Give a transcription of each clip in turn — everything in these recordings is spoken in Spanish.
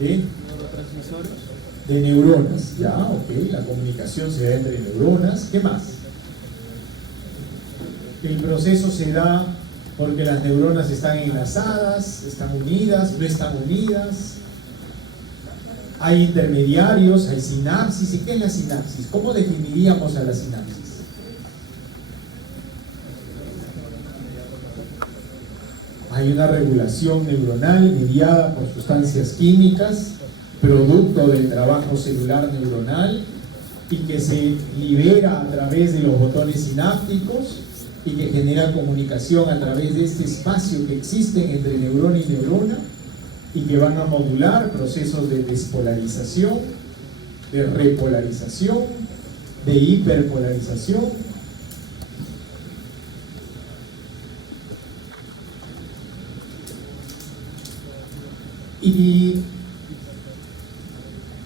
de neurotransmisores. De neuronas, ya, ok, la comunicación se da entre neuronas. ¿Qué más? El proceso se da porque las neuronas están enlazadas, están unidas, no están unidas. Hay intermediarios, hay sinapsis. ¿Y qué es la sinapsis? ¿Cómo definiríamos a la sinapsis? Hay una regulación neuronal mediada por sustancias químicas, producto del trabajo celular neuronal, y que se libera a través de los botones sinápticos y que genera comunicación a través de este espacio que existe entre neurona y neurona, y que van a modular procesos de despolarización, de repolarización, de hiperpolarización. ¿Y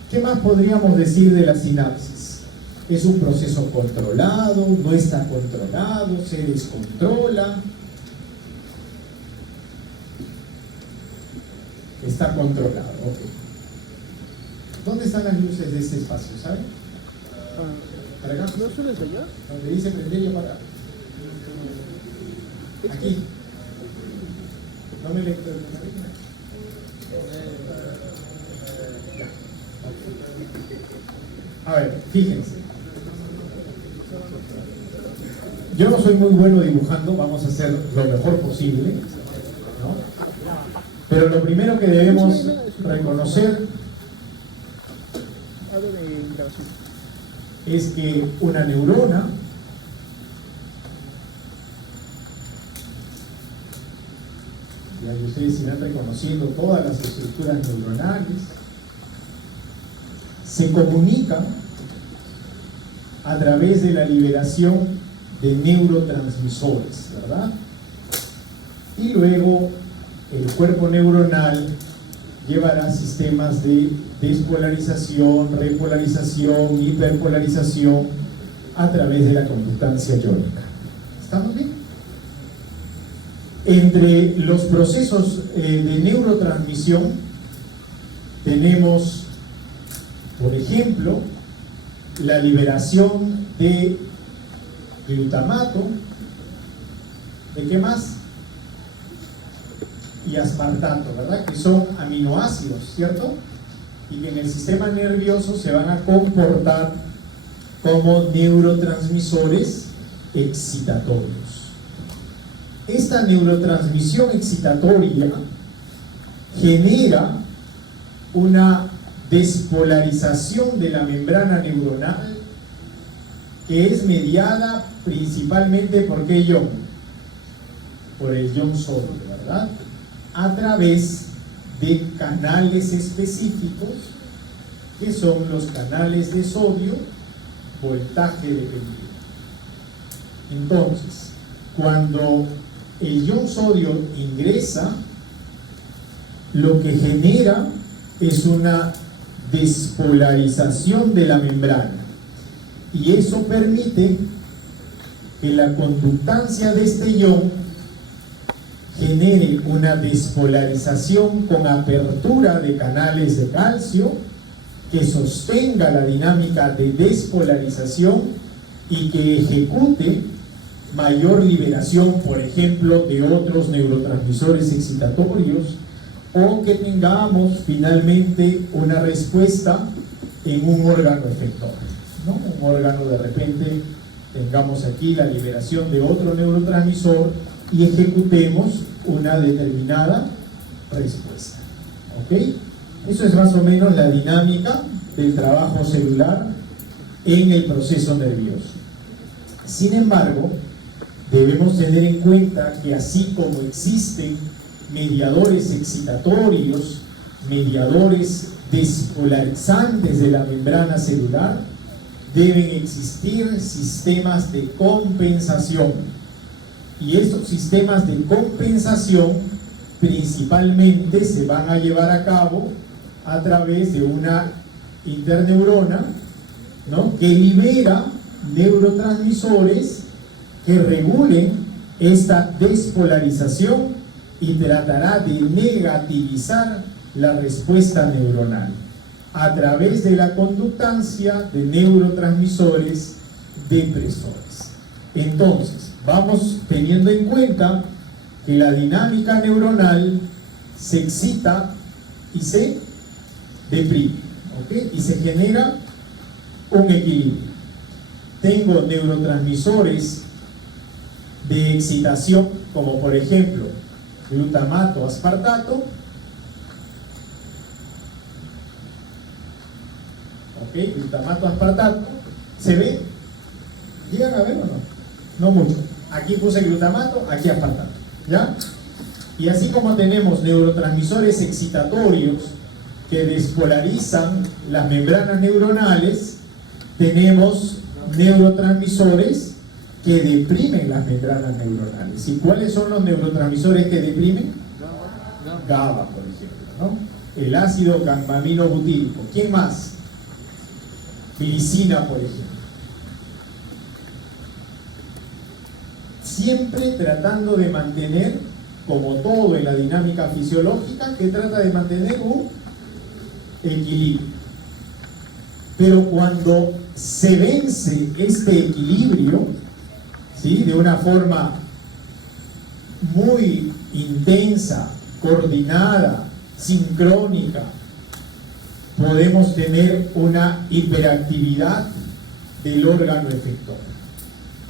qué más podríamos decir de la sinapsis? ¿Es un proceso controlado? ¿No está controlado? ¿Se descontrola? Está controlado, ok. ¿Dónde están las luces de este espacio, saben? ¿Para acá? ¿No son las de allá? Donde dice prender y apagar. Aquí. No me le... A ver, fíjense. Yo no soy muy bueno dibujando, vamos a hacer lo mejor posible, ¿no? Pero lo primero que debemos reconocer es que una neurona y ustedes irán reconociendo todas las estructuras neuronales, se comunican a través de la liberación de neurotransmisores, ¿verdad? Y luego el cuerpo neuronal llevará sistemas de despolarización, repolarización, hiperpolarización a través de la conductancia iónica. ¿Estamos bien? Entre los procesos de neurotransmisión tenemos, por ejemplo, la liberación de glutamato, ¿de qué más? Y aspartato, ¿verdad? Que son aminoácidos, ¿cierto? Y que en el sistema nervioso se van a comportar como neurotransmisores excitatorios. Esta neurotransmisión excitatoria genera una despolarización de la membrana neuronal que es mediada principalmente por ¿qué ion? Por el ion sodio, ¿verdad? A través de canales específicos que son los canales de sodio voltaje dependiente. Entonces, cuando el ion sodio ingresa, lo que genera es una despolarización de la membrana, y eso permite que la conductancia de este ion genere una despolarización con apertura de canales de calcio que sostenga la dinámica de despolarización y que ejecute mayor liberación, por ejemplo, de otros neurotransmisores excitatorios, o que tengamos finalmente una respuesta en un órgano efector, ¿no? Un órgano, de repente tengamos aquí la liberación de otro neurotransmisor y ejecutemos una determinada respuesta, ¿ok? Eso es más o menos la dinámica del trabajo celular en el proceso nervioso. Sin embargo, debemos tener en cuenta que así como existen mediadores excitatorios, mediadores despolarizantes de la membrana celular, deben existir sistemas de compensación. Y estos sistemas de compensación principalmente se van a llevar a cabo a través de una interneurona, ¿no?, que libera neurotransmisores que regulen esta despolarización y tratará de negativizar la respuesta neuronal a través de la conductancia de neurotransmisores depresores. Entonces, vamos teniendo en cuenta que la dinámica neuronal se excita y se deprime, ¿ok? Y se genera un equilibrio. Tengo neurotransmisores de excitación, como por ejemplo glutamato, aspartato, ¿ok? Glutamato, aspartato, ¿se ve? ¿Llegan a ver o no? No mucho. Aquí puse glutamato, aquí aspartato, ¿ya? Y así como tenemos neurotransmisores excitatorios que despolarizan las membranas neuronales, tenemos neurotransmisores que deprimen las membranas neuronales. ¿Y cuáles son los neurotransmisores que deprimen? GABA, por ejemplo, ¿no? El ácido gambamino-butírico. ¿Quién más? Glicina, por ejemplo. Siempre tratando de mantener, como todo en la dinámica fisiológica, que trata de mantener un equilibrio. Pero cuando se vence este equilibrio, ¿sí?, de una forma muy intensa, coordinada, sincrónica, podemos tener una hiperactividad del órgano efector,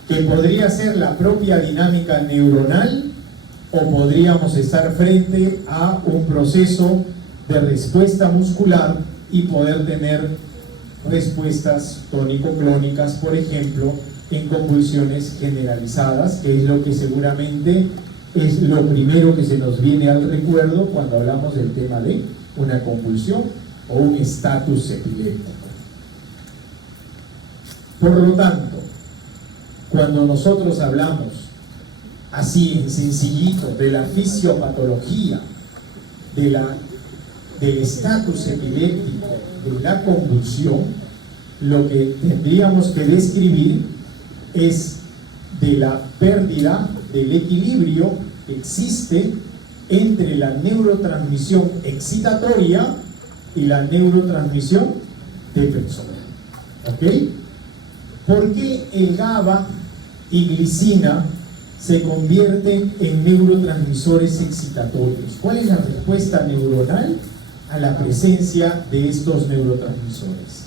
que podría ser la propia dinámica neuronal, o podríamos estar frente a un proceso de respuesta muscular y poder tener respuestas tónico-clónicas, por ejemplo, en convulsiones generalizadas, que es lo que seguramente es lo primero que se nos viene al recuerdo cuando hablamos del tema de una convulsión o un estatus epiléptico. Por lo tanto, cuando nosotros hablamos así en sencillito de la fisiopatología del estatus epiléptico, de la convulsión, lo que tendríamos que describir es de la pérdida del equilibrio que existe entre la neurotransmisión excitatoria y la neurotransmisión depresora. ¿Ok? ¿Por qué el GABA y glicina se convierten en neurotransmisores excitatorios? ¿Cuál es la respuesta neuronal a la presencia de estos neurotransmisores?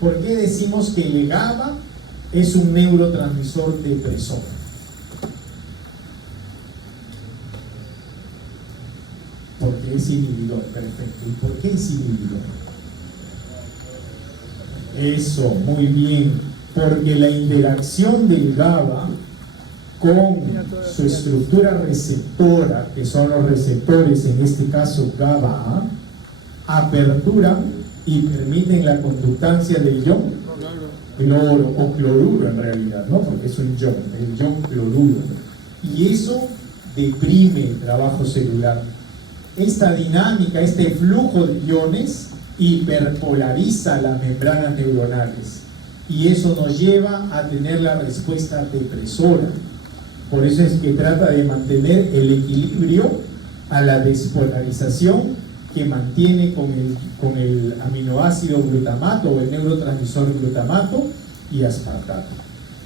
¿Por qué decimos que el GABA es un neurotransmisor depresor? Porque es inhibidor, perfecto. ¿Y por qué es inhibidor? Eso, muy bien. Porque la interacción del GABA con su estructura receptora, que son los receptores, en este caso GABA-A, aperturan y permiten la conductancia del ion cloro, o cloruro en realidad, ¿no? Porque es un ion, el ion cloruro. Y eso deprime el trabajo celular. Esta dinámica, este flujo de iones hiperpolariza las membranas neuronales y eso nos lleva a tener la respuesta depresora. Por eso es que trata de mantener el equilibrio a la despolarización que mantiene con el aminoácido glutamato o el neurotransmisor glutamato y aspartato.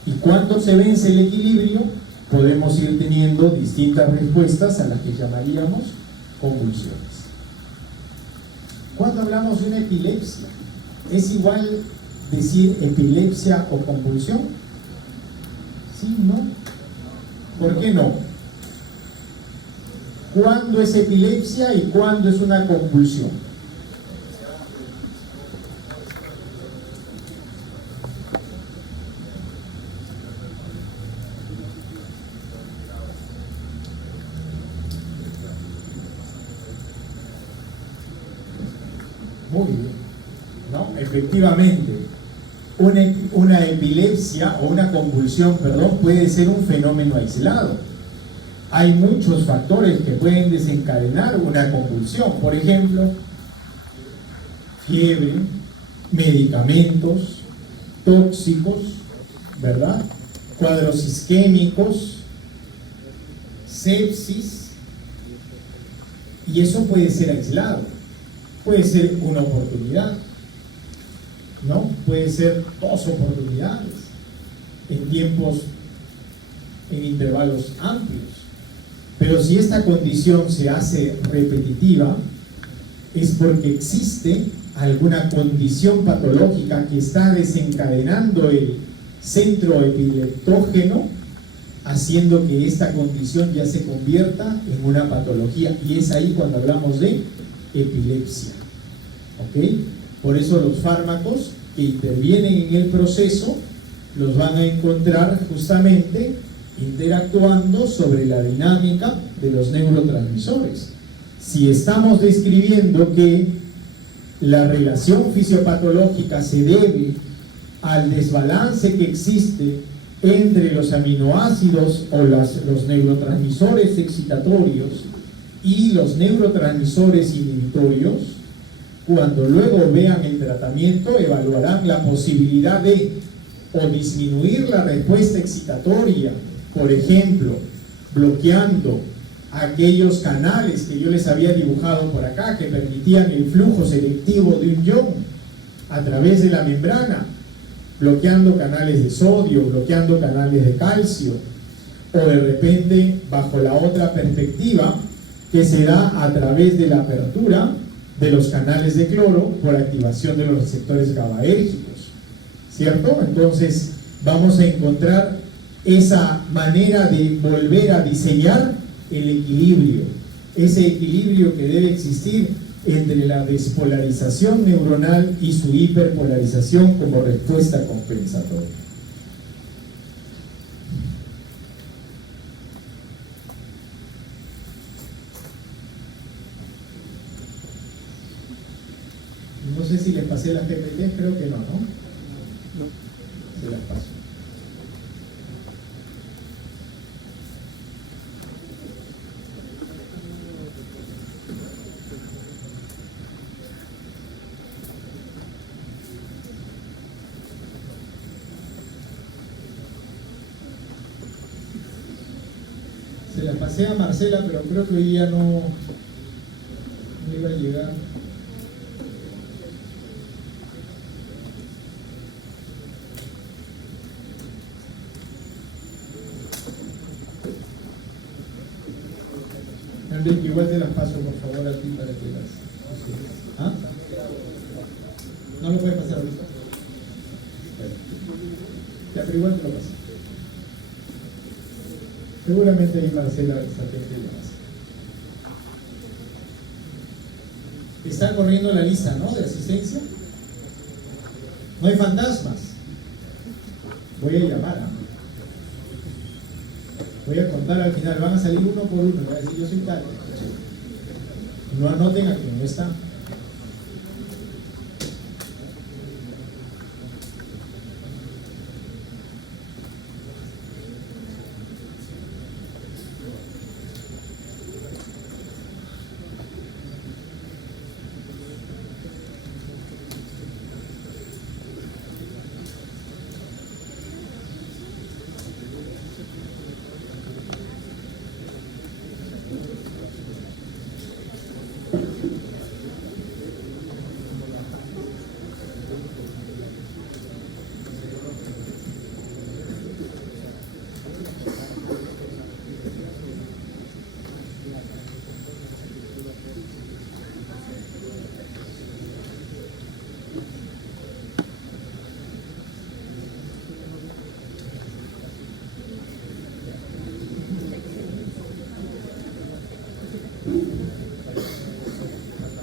Y cuando se vence el equilibrio, podemos ir teniendo distintas respuestas a las que llamaríamos convulsiones. Cuando hablamos de una epilepsia, ¿es igual decir epilepsia o convulsión? ¿Sí? ¿No? ¿Por qué no? ¿Cuándo es epilepsia y cuándo es una convulsión? Muy bien, ¿no? Efectivamente, una epilepsia o una convulsión, perdón, puede ser un fenómeno aislado. Hay muchos factores que pueden desencadenar una convulsión, por ejemplo, fiebre, medicamentos tóxicos, ¿verdad? Cuadros isquémicos, sepsis, Y eso puede ser aislado, puede ser una oportunidad, ¿no? Puede ser dos oportunidades en tiempos, en intervalos amplios. Pero si esta condición se hace repetitiva, es porque existe alguna condición patológica que está desencadenando el centro epileptógeno, haciendo que esta condición ya se convierta en una patología, y es ahí cuando hablamos de epilepsia. ¿Ok? Por eso los fármacos que intervienen en el proceso los van a encontrar justamente interactuando sobre la dinámica de los neurotransmisores. Si estamos describiendo que la relación fisiopatológica se debe al desbalance que existe entre los aminoácidos o los neurotransmisores excitatorios y los neurotransmisores inhibitorios, cuando luego vean el tratamiento evaluarán la posibilidad de o disminuir la respuesta excitatoria, por ejemplo, bloqueando aquellos canales que yo les había dibujado por acá, que permitían el flujo selectivo de un ion a través de la membrana, bloqueando canales de sodio, bloqueando canales de calcio, o de repente, bajo la otra perspectiva, que se da a través de la apertura de los canales de cloro por activación de los receptores GABAérgicos, ¿cierto? Entonces, vamos a encontrar esa manera de volver a diseñar el equilibrio, ese equilibrio que debe existir entre la despolarización neuronal y su hiperpolarización como respuesta compensatoria. No sé si les pasé las PPT, creo que no, ¿no? No. Se las paso. Se la pasé a Marcela, pero creo que hoy día no iba a llegar. Enrique, igual te las paso, por favor, a ti para que las... ¿Ah? ¿No lo puedes pasar ahorita? Ya, pero igual te lo paso. Seguramente ahí Marcela está atenta y lo hace. Está corriendo la lista, ¿no? De asistencia. No hay fantasmas. Voy a llamar, ¿ah? Voy a contar al final, van a salir uno por uno, voy a decir yo soy tal. No anoten a quien no está.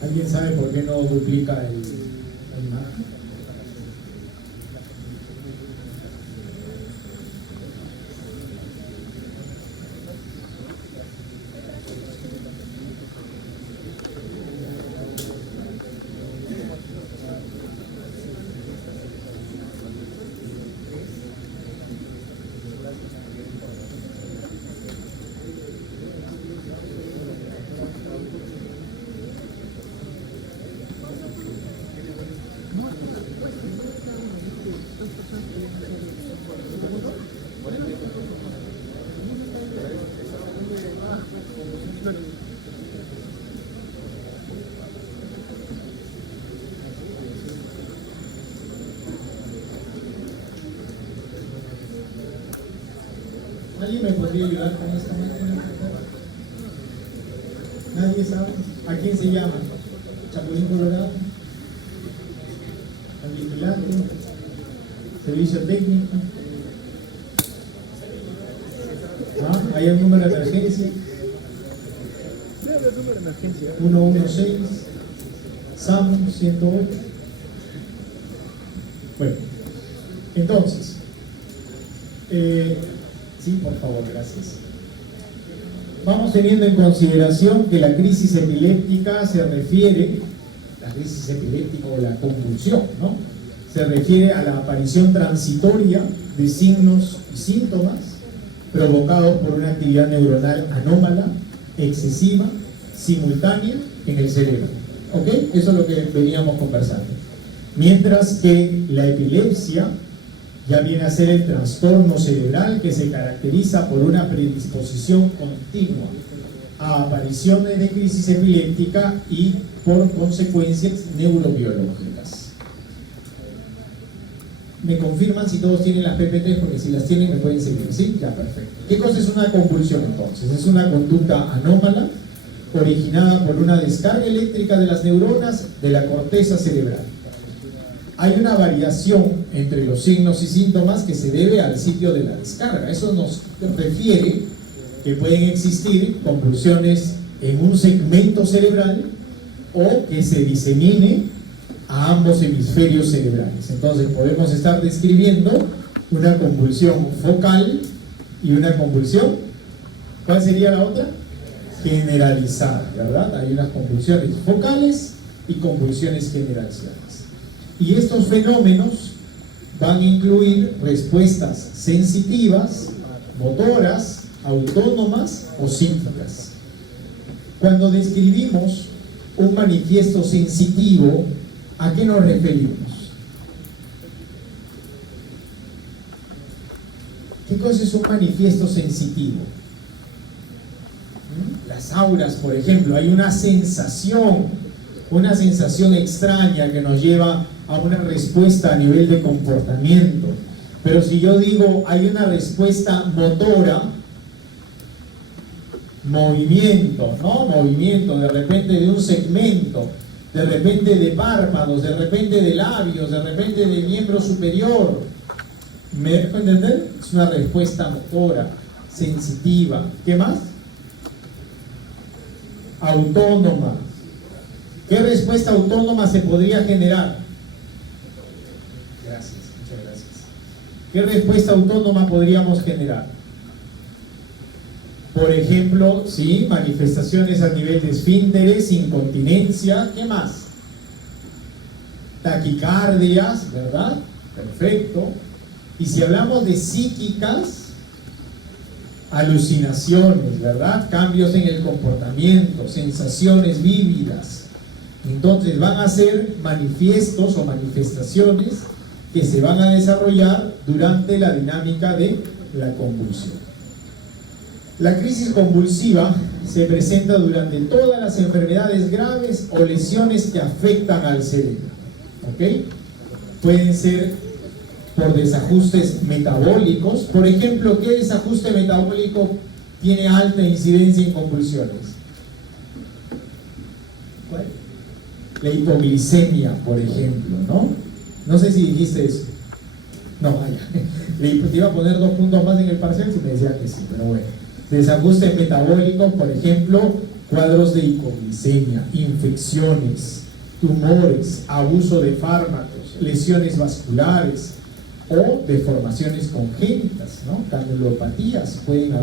¿Alguien sabe por qué no duplica el margen? ¿Alguien me podría ayudar con esta máquina, por favor? ¿Nadie sabe? ¿A quién se llama? ¿Chapulín Colorado? ¿Al vigilante? ¿Servicio técnico? ¿Ah? ¿Hay un número de emergencia? 116, SAM 108. Bueno, entonces, sí, por favor, gracias. Vamos teniendo en consideración que la crisis epiléptica se refiere, la crisis epiléptica o la convulsión, ¿no? Se refiere a la aparición transitoria de signos y síntomas provocados por una actividad neuronal anómala, excesiva, simultánea en el cerebro. ¿Ok? Eso es lo que veníamos conversando. Mientras que la epilepsia ya viene a ser el trastorno cerebral que se caracteriza por una predisposición continua a apariciones de crisis epiléptica y por consecuencias neurobiológicas. Me confirman si todos tienen las PPT, porque si las tienen me pueden seguir, ¿sí? Ya, perfecto. ¿Qué cosa es una convulsión entonces? Es una conducta anómala originada por una descarga eléctrica de las neuronas de la corteza cerebral. Hay una variación entre los signos y síntomas que se debe al sitio de la descarga. Eso nos refiere que pueden existir convulsiones en un segmento cerebral o que se disemine a ambos hemisferios cerebrales. Entonces podemos estar describiendo una convulsión focal y una convulsión, ¿cuál sería la otra? Generalizada, ¿verdad? Hay unas convulsiones focales y convulsiones generalizadas. Y estos fenómenos van a incluir respuestas sensitivas, motoras, autónomas o psíquicas. Cuando describimos un manifiesto sensitivo, ¿a qué nos referimos? ¿Qué cosa es un manifiesto sensitivo? Las auras, por ejemplo, hay una sensación extraña que nos lleva a una respuesta a nivel de comportamiento. Pero si yo digo hay una respuesta motora, movimiento, ¿no? Movimiento de repente de un segmento, de repente de párpados, de repente de labios, de repente de miembro superior. ¿Me dejo entender? Es una respuesta motora, sensitiva. ¿Qué más? Autónoma. ¿Qué respuesta autónoma se podría generar? Gracias, muchas gracias. ¿Qué respuesta autónoma podríamos generar? Por ejemplo, sí, manifestaciones a nivel de esfínteres, incontinencia, ¿qué más? Taquicardias, ¿verdad? Perfecto. Y si hablamos de psíquicas, alucinaciones, ¿verdad? Cambios en el comportamiento, sensaciones vívidas. Entonces van a ser manifiestos o manifestaciones que se van a desarrollar durante la dinámica de la convulsión. La crisis convulsiva se presenta durante todas las enfermedades graves o lesiones que afectan al cerebro. ¿Ok? Pueden ser por desajustes metabólicos. Por ejemplo, ¿qué desajuste metabólico tiene alta incidencia en convulsiones? ¿Cuál? La hipoglicemia, por ejemplo, ¿no? No sé si dijiste eso. No, te iba a poner 2 puntos más en el parcial si me decían que sí, pero bueno. Desajustes metabólicos, por ejemplo, cuadros de hipoglicemia, infecciones, tumores, abuso de fármacos, lesiones vasculares o deformaciones congénitas, ¿no? Canulopatías pueden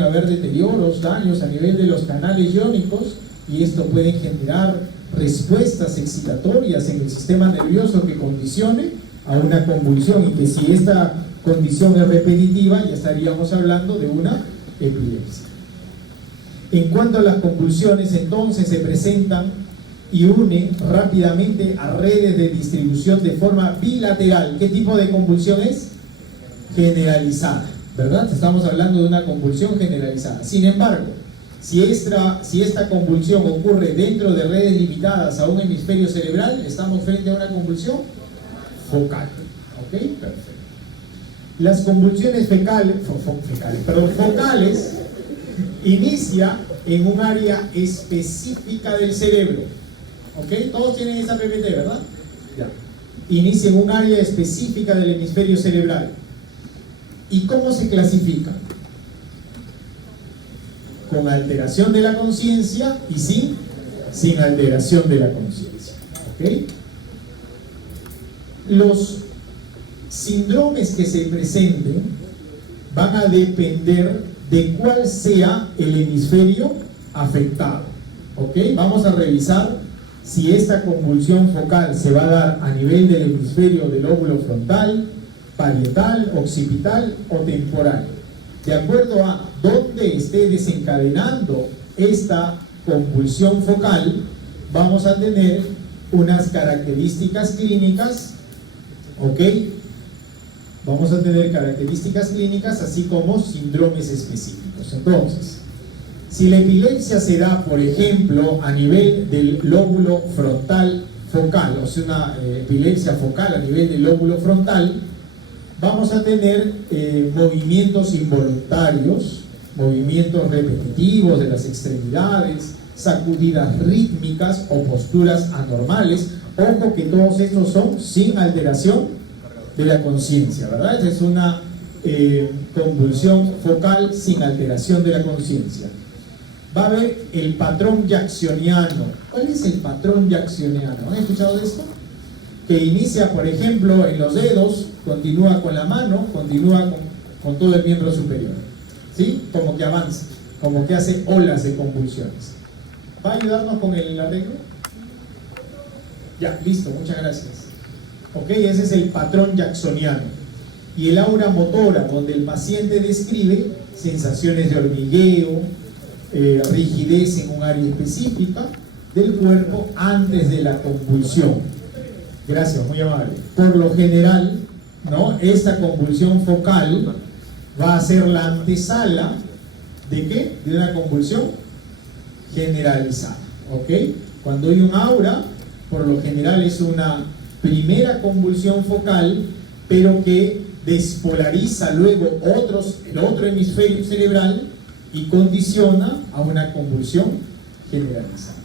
haber deterioros, daños a nivel de los canales iónicos, y esto puede generar respuestas excitatorias en el sistema nervioso que condicione a una convulsión, y que si esta condición es repetitiva ya estaríamos hablando de una epilepsia. En cuanto a las convulsiones, entonces se presentan y unen rápidamente a redes de distribución de forma bilateral. ¿Qué tipo de convulsión es? Generalizada, ¿verdad? Estamos hablando de una convulsión generalizada. Sin embargo, si esta convulsión ocurre dentro de redes limitadas a un hemisferio cerebral, estamos frente a una convulsión focal. ¿Ok? Perfecto. Las convulsiones focales inicia en un área específica del cerebro. ¿Ok? Todos tienen esa PPT, ¿verdad? Ya. Inicia en un área específica del hemisferio cerebral. ¿Y cómo se clasifica? Con alteración de la conciencia y sin alteración de la conciencia. ¿Ok? Los síndromes que se presenten van a depender de cuál sea el hemisferio afectado. ¿Ok? Vamos a revisar si esta convulsión focal se va a dar a nivel del hemisferio del lóbulo frontal, parietal, occipital o temporal. De acuerdo a dónde esté desencadenando esta convulsión focal, vamos a tener unas características clínicas, ¿ok? Vamos a tener características clínicas así como síndromes específicos. Entonces, si la epilepsia se da, por ejemplo, a nivel del lóbulo frontal focal, o sea, una epilepsia focal a nivel del lóbulo frontal, vamos a tener movimientos involuntarios, movimientos repetitivos de las extremidades, sacudidas rítmicas o posturas anormales. Ojo que todos estos son sin alteración de la conciencia, ¿verdad? Esta es una convulsión focal sin alteración de la conciencia. Va a haber el patrón jacksoniano. ¿Cuál es el patrón jacksoniano? ¿Han escuchado de esto? Que inicia, por ejemplo, en los dedos, continúa con la mano, continúa con todo el miembro superior. ¿Sí? Como que avanza, como que hace olas de convulsiones. ¿Va a ayudarnos con el arreglo? Ya, listo, muchas gracias. Ok, ese es el patrón jacksoniano. Y el aura motora, donde el paciente describe sensaciones de hormigueo, rigidez en un área específica del cuerpo antes de la convulsión. Gracias, muy amable. Por lo general, ¿no? Esta convulsión focal va a ser la antesala ¿de qué? De una convulsión generalizada. ¿Ok? Cuando hay un aura, por lo general es una primera convulsión focal, pero que despolariza luego el otro hemisferio cerebral y condiciona a una convulsión generalizada.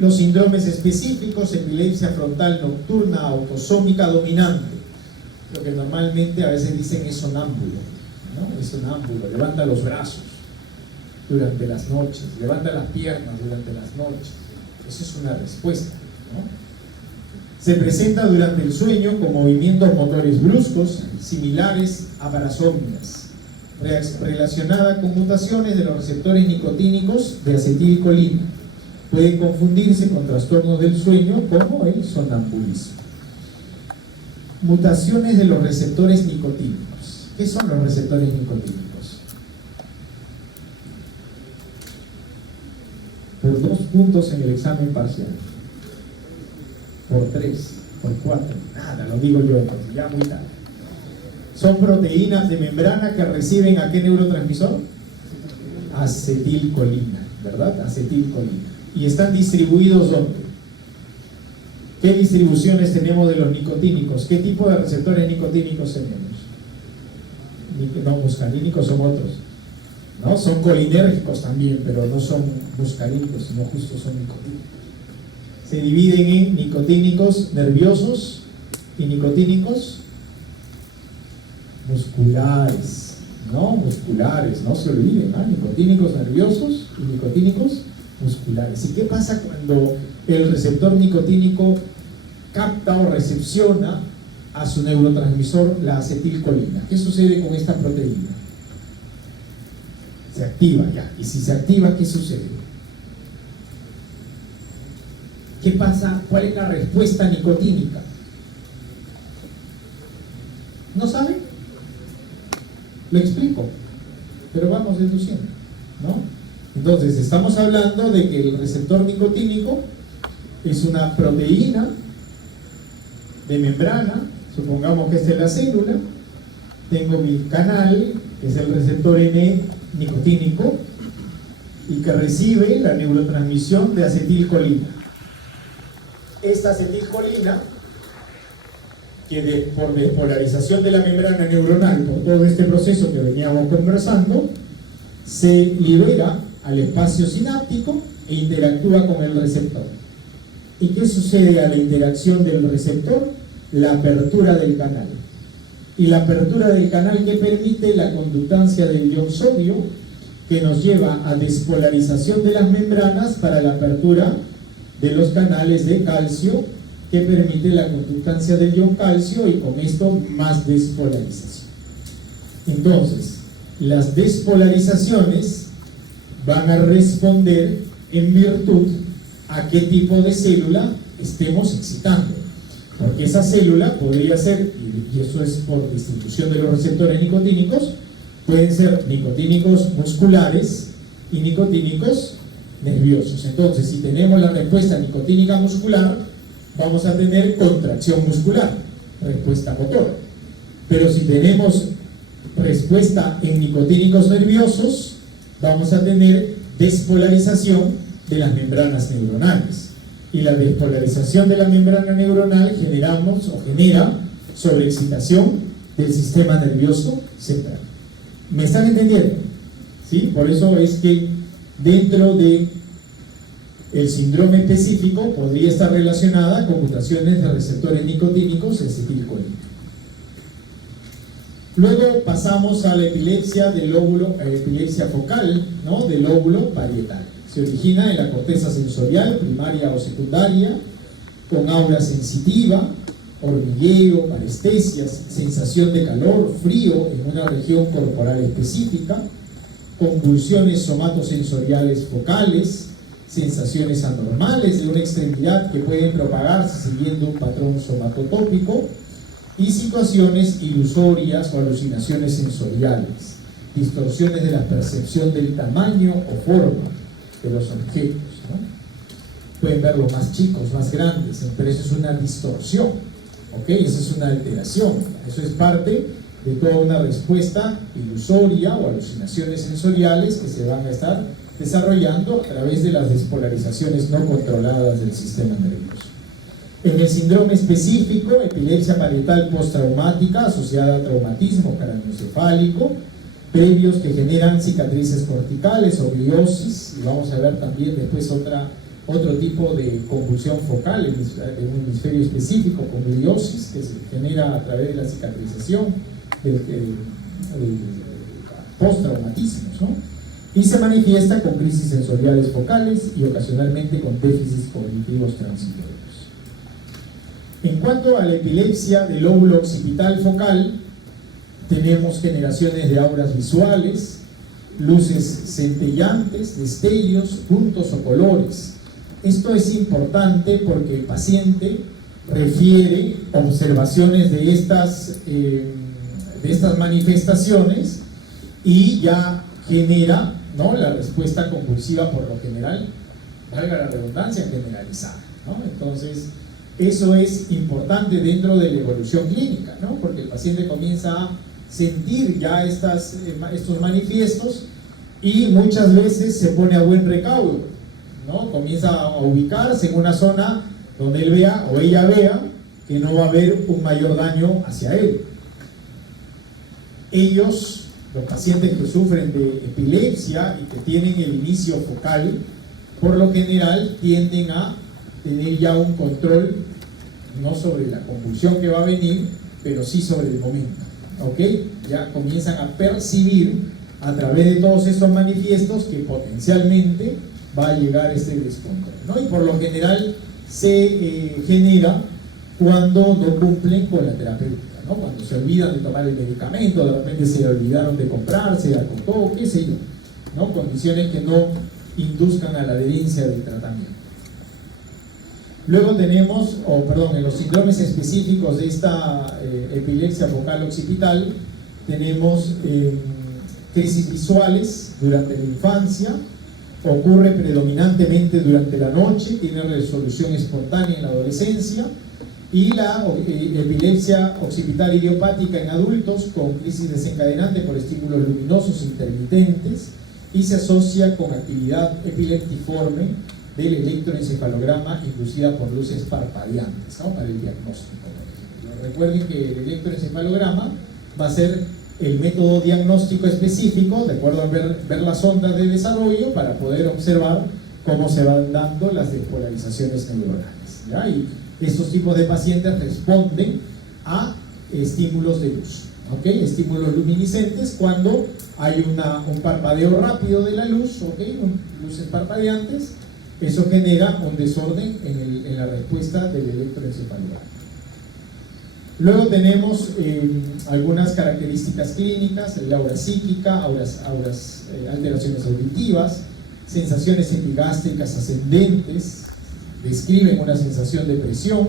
Los síndromes específicos: epilepsia frontal nocturna autosómica dominante, lo que normalmente a veces dicen es sonámbulo, ¿no? Es sonámbulo, levanta los brazos durante las noches, levanta las piernas durante las noches. Esa es una respuesta, ¿no? Se presenta durante el sueño con movimientos motores bruscos, similares a parasomnias, relacionada con mutaciones de los receptores nicotínicos de acetilcolina. Puede confundirse con trastornos del sueño como el sonambulismo. Mutaciones de los receptores nicotínicos. ¿Qué son los receptores nicotínicos? Por 2 puntos en el examen parcial. Por 3, por 4. Nada, lo digo yo entonces, ya muy tarde. Son proteínas de membrana que reciben ¿a qué neurotransmisor? Acetilcolina, ¿verdad? Acetilcolina. Y están distribuidos ¿dónde? ¿Qué distribuciones tenemos de los nicotínicos? ¿Qué tipo de receptores nicotínicos tenemos? No, muscarínicos son otros, ¿no? Son colinérgicos también, pero no son muscarínicos, sino justo son nicotínicos. Se dividen en nicotínicos nerviosos y nicotínicos musculares, ¿no? Musculares, no se olviden, ¿no? Nicotínicos nerviosos y nicotínicos musculares. ¿Y qué pasa cuando el receptor nicotínico capta o recepciona a su neurotransmisor, la acetilcolina? ¿Qué sucede con esta proteína? Se activa ya. Y si se activa, ¿qué sucede? ¿Qué pasa? ¿Cuál es la respuesta nicotínica? ¿No saben? Lo explico, pero vamos deduciendo, ¿no? Entonces, estamos hablando de que el receptor nicotínico es una proteína de membrana. Supongamos que esta es la célula. Tengo mi canal, que es el receptor N nicotínico, y que recibe la neurotransmisión de acetilcolina. Esta acetilcolina, que por despolarización de la membrana neuronal, por todo este proceso que veníamos conversando, se libera al espacio sináptico e interactúa con el receptor. ¿Y qué sucede a la interacción del receptor? La apertura del canal. Y la apertura del canal que permite la conductancia del ion sodio, que nos lleva a despolarización de las membranas para la apertura de los canales de calcio, que permite la conductancia del ion calcio y con esto más despolarización. Entonces, las despolarizaciones van a responder en virtud a qué tipo de célula estemos excitando. Porque esa célula podría ser, y eso es por distribución de los receptores nicotínicos, pueden ser nicotínicos musculares y nicotínicos nerviosos. Entonces, si tenemos la respuesta nicotínica muscular, vamos a tener contracción muscular, respuesta motora. Pero si tenemos respuesta en nicotínicos nerviosos, vamos a tener despolarización de las membranas neuronales. Y la despolarización de la membrana neuronal genera sobreexcitación del sistema nervioso central. ¿Me están entendiendo? ¿Sí? Por eso es que dentro de el síndrome específico podría estar relacionada con mutaciones de receptores nicotínicos en acetilcolina. Luego pasamos a la epilepsia del lóbulo, epilepsia focal, ¿no?, del lóbulo parietal. Se origina en la corteza sensorial, primaria o secundaria, con aura sensitiva, hormigueo, parestesias, sensación de calor, frío en una región corporal específica, convulsiones somatosensoriales focales, sensaciones anormales de una extremidad que pueden propagarse siguiendo un patrón somatotópico, y situaciones ilusorias o alucinaciones sensoriales, distorsiones de la percepción del tamaño o forma de los objetos, ¿no? Pueden verlos más chicos, más grandes, pero eso es una distorsión, ¿ok? Eso es una alteración, eso es parte de toda una respuesta ilusoria o alucinaciones sensoriales que se van a estar desarrollando a través de las despolarizaciones no controladas del sistema nervioso. En el síndrome específico, epilepsia parietal postraumática asociada a traumatismo craneoencefálico, previos que generan cicatrices corticales o gliosis, y vamos a ver también después otro tipo de convulsión focal en un hemisferio específico con gliosis que se genera a través de la cicatrización del postraumatismos, ¿no? Y se manifiesta con crisis sensoriales focales y ocasionalmente con déficits cognitivos transitorios. En cuanto a la epilepsia del lóbulo occipital focal, tenemos generaciones de auras visuales, luces centellantes, destellos, puntos o colores. Esto es importante porque el paciente refiere observaciones de estas manifestaciones y ya genera, ¿no?, la respuesta convulsiva por lo general, valga la redundancia, generalizada, ¿no? Entonces, eso es importante dentro de la evolución clínica, ¿no?, porque el paciente comienza a sentir ya estos manifiestos y muchas veces se pone a buen recaudo, ¿no? Comienza a ubicarse en una zona donde él vea o ella vea que no va a haber un mayor daño hacia él. Ellos, los pacientes que sufren de epilepsia y que tienen el inicio focal, por lo general tienden a tener ya un control, no sobre la convulsión que va a venir, pero sí sobre el momento, ¿ok? Ya comienzan a percibir a través de todos estos manifiestos que potencialmente va a llegar este descontrol, ¿no? Y por lo general se genera cuando no cumplen con la terapéutica, ¿no? Cuando se olvidan de tomar el medicamento, de repente se olvidaron de comprar, se acotó, qué sé yo, ¿no? Condiciones que no induzcan a la adherencia del tratamiento. Luego tenemos, en los síndromes específicos de esta epilepsia focal occipital, tenemos crisis visuales durante la infancia, ocurre predominantemente durante la noche, tiene resolución espontánea en la adolescencia, y la epilepsia occipital idiopática en adultos con crisis desencadenante por estímulos luminosos intermitentes y se asocia con actividad epileptiforme del electroencefalograma inducida por luces parpadeantes, ¿no?, para el diagnóstico. Recuerden que el electroencefalograma va a ser el método diagnóstico específico, de acuerdo a ver las ondas de desarrollo, para poder observar cómo se van dando las despolarizaciones neuronales, ¿ya? Y estos tipos de pacientes responden a estímulos de luz, ¿ok? Estímulos luminiscentes cuando hay un parpadeo rápido de la luz, ¿ok? Luces parpadeantes. Eso genera un desorden en la respuesta del electroencefalograma. Luego tenemos algunas características clínicas: el aura psíquica, alteraciones auditivas, sensaciones epigástricas ascendentes, describen una sensación de presión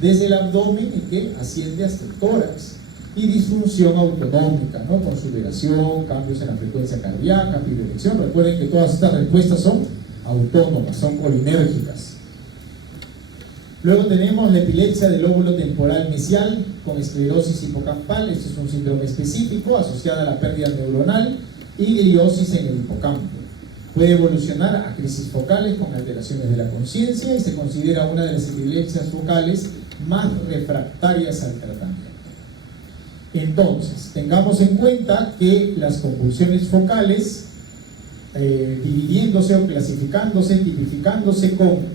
desde el abdomen y que asciende hasta el tórax, y disfunción autonómica, ¿no? Consudación, cambios en la frecuencia cardíaca, piroerección. Recuerden que todas estas respuestas son autónomas, son colinérgicas. Luego tenemos la epilepsia del lóbulo temporal mesial con esclerosis hipocampal. Este es un síndrome específico asociado a la pérdida neuronal y gliosis en el hipocampo. Puede evolucionar a crisis focales con alteraciones de la conciencia y se considera una de las epilepsias focales más refractarias al tratamiento. Entonces, tengamos en cuenta que las convulsiones focales, dividiéndose o clasificándose, tipificándose con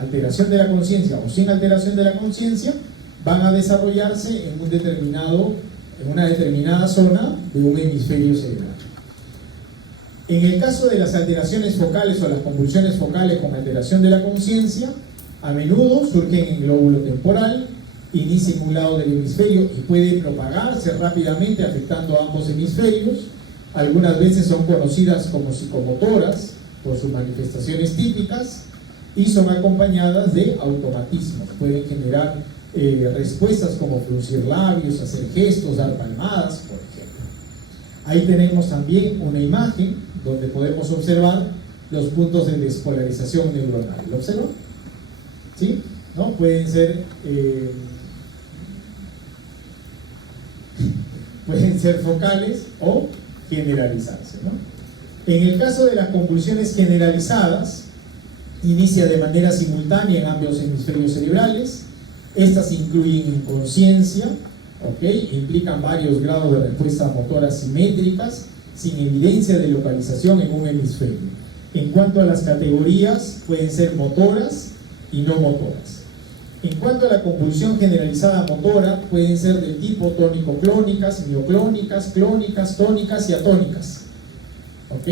alteración de la conciencia o sin alteración de la conciencia, van a desarrollarse en una determinada zona de un hemisferio cerebral. En el caso de las alteraciones focales o las convulsiones focales con alteración de la conciencia, a menudo surgen en el lóbulo temporal, inicia en un lado del hemisferio y puede propagarse rápidamente afectando a ambos hemisferios. Algunas veces son conocidas como psicomotoras por sus manifestaciones típicas y son acompañadas de automatismos. Pueden generar respuestas como fruncir labios, hacer gestos, dar palmadas, por ejemplo. Ahí tenemos también una imagen donde podemos observar los puntos de despolarización neuronal. ¿Lo observan? ¿Sí? ¿No? Pueden ser focales o generalizarse, ¿no? En el caso de las convulsiones generalizadas, inicia de manera simultánea en ambos hemisferios cerebrales. Estas incluyen inconsciencia, ¿ok? Implican varios grados de respuestas motoras simétricas, sin evidencia de localización en un hemisferio. En cuanto a las categorías, pueden ser motoras y no motoras. En cuanto a la convulsión generalizada motora, pueden ser del tipo tónico-clónicas, mioclónicas, clónicas, tónicas y atónicas. ¿Ok?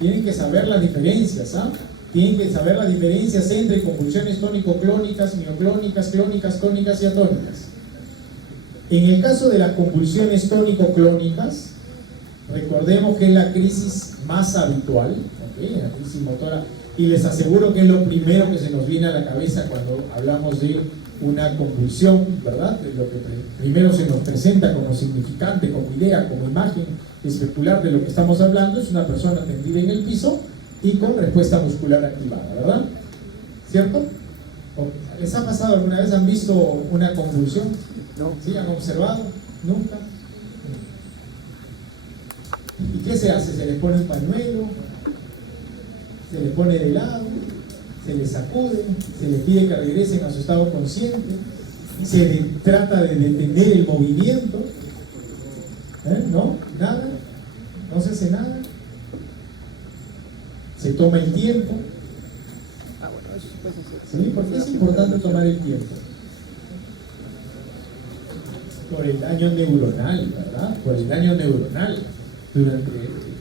Tienen que saber las diferencias, ¿ah? Tienen que saber las diferencias entre convulsiones tónico-clónicas, mioclónicas, clónicas, tónicas y atónicas. En el caso de las convulsiones tónico-clónicas, recordemos que es la crisis más habitual, ¿ok? La crisis motora. Y les aseguro que es lo primero que se nos viene a la cabeza cuando hablamos de una convulsión, ¿verdad? Lo que primero se nos presenta como significante, como idea, como imagen especular de lo que estamos hablando es una persona tendida en el piso y con respuesta muscular activada, ¿verdad? ¿Cierto? ¿Les ha pasado alguna vez? ¿Han visto una convulsión? No. ¿Sí? ¿Han observado? Nunca. ¿Y qué se hace? ¿Se les pone un pañuelo? ¿Se les pone de lado? ¿Se les sacude? ¿Se les pide que regresen a su estado consciente? ¿Se trata de detener el movimiento? ¿No? ¿Nada? ¿No se hace nada? ¿Se toma el tiempo? Bueno, eso sí puede ser. ¿Sí? ¿Por qué es importante tomar el tiempo? Por el daño neuronal, ¿verdad? Por el daño neuronal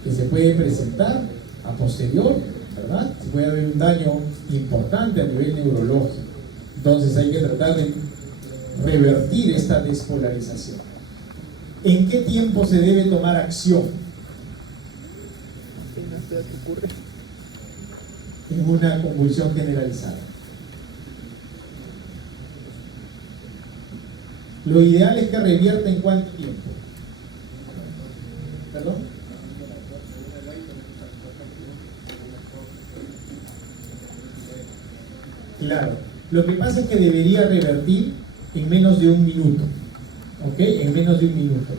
que se puede presentar a posterior, ¿verdad? Se puede haber un daño importante a nivel neurológico. Entonces hay que tratar de revertir esta despolarización. ¿En qué tiempo se debe tomar acción? En una convulsión generalizada. Lo ideal es que revierta en cuánto tiempo. ¿Perdón? Claro. Lo que pasa es que debería revertir en menos de un minuto. ¿Ok? En menos de un minuto.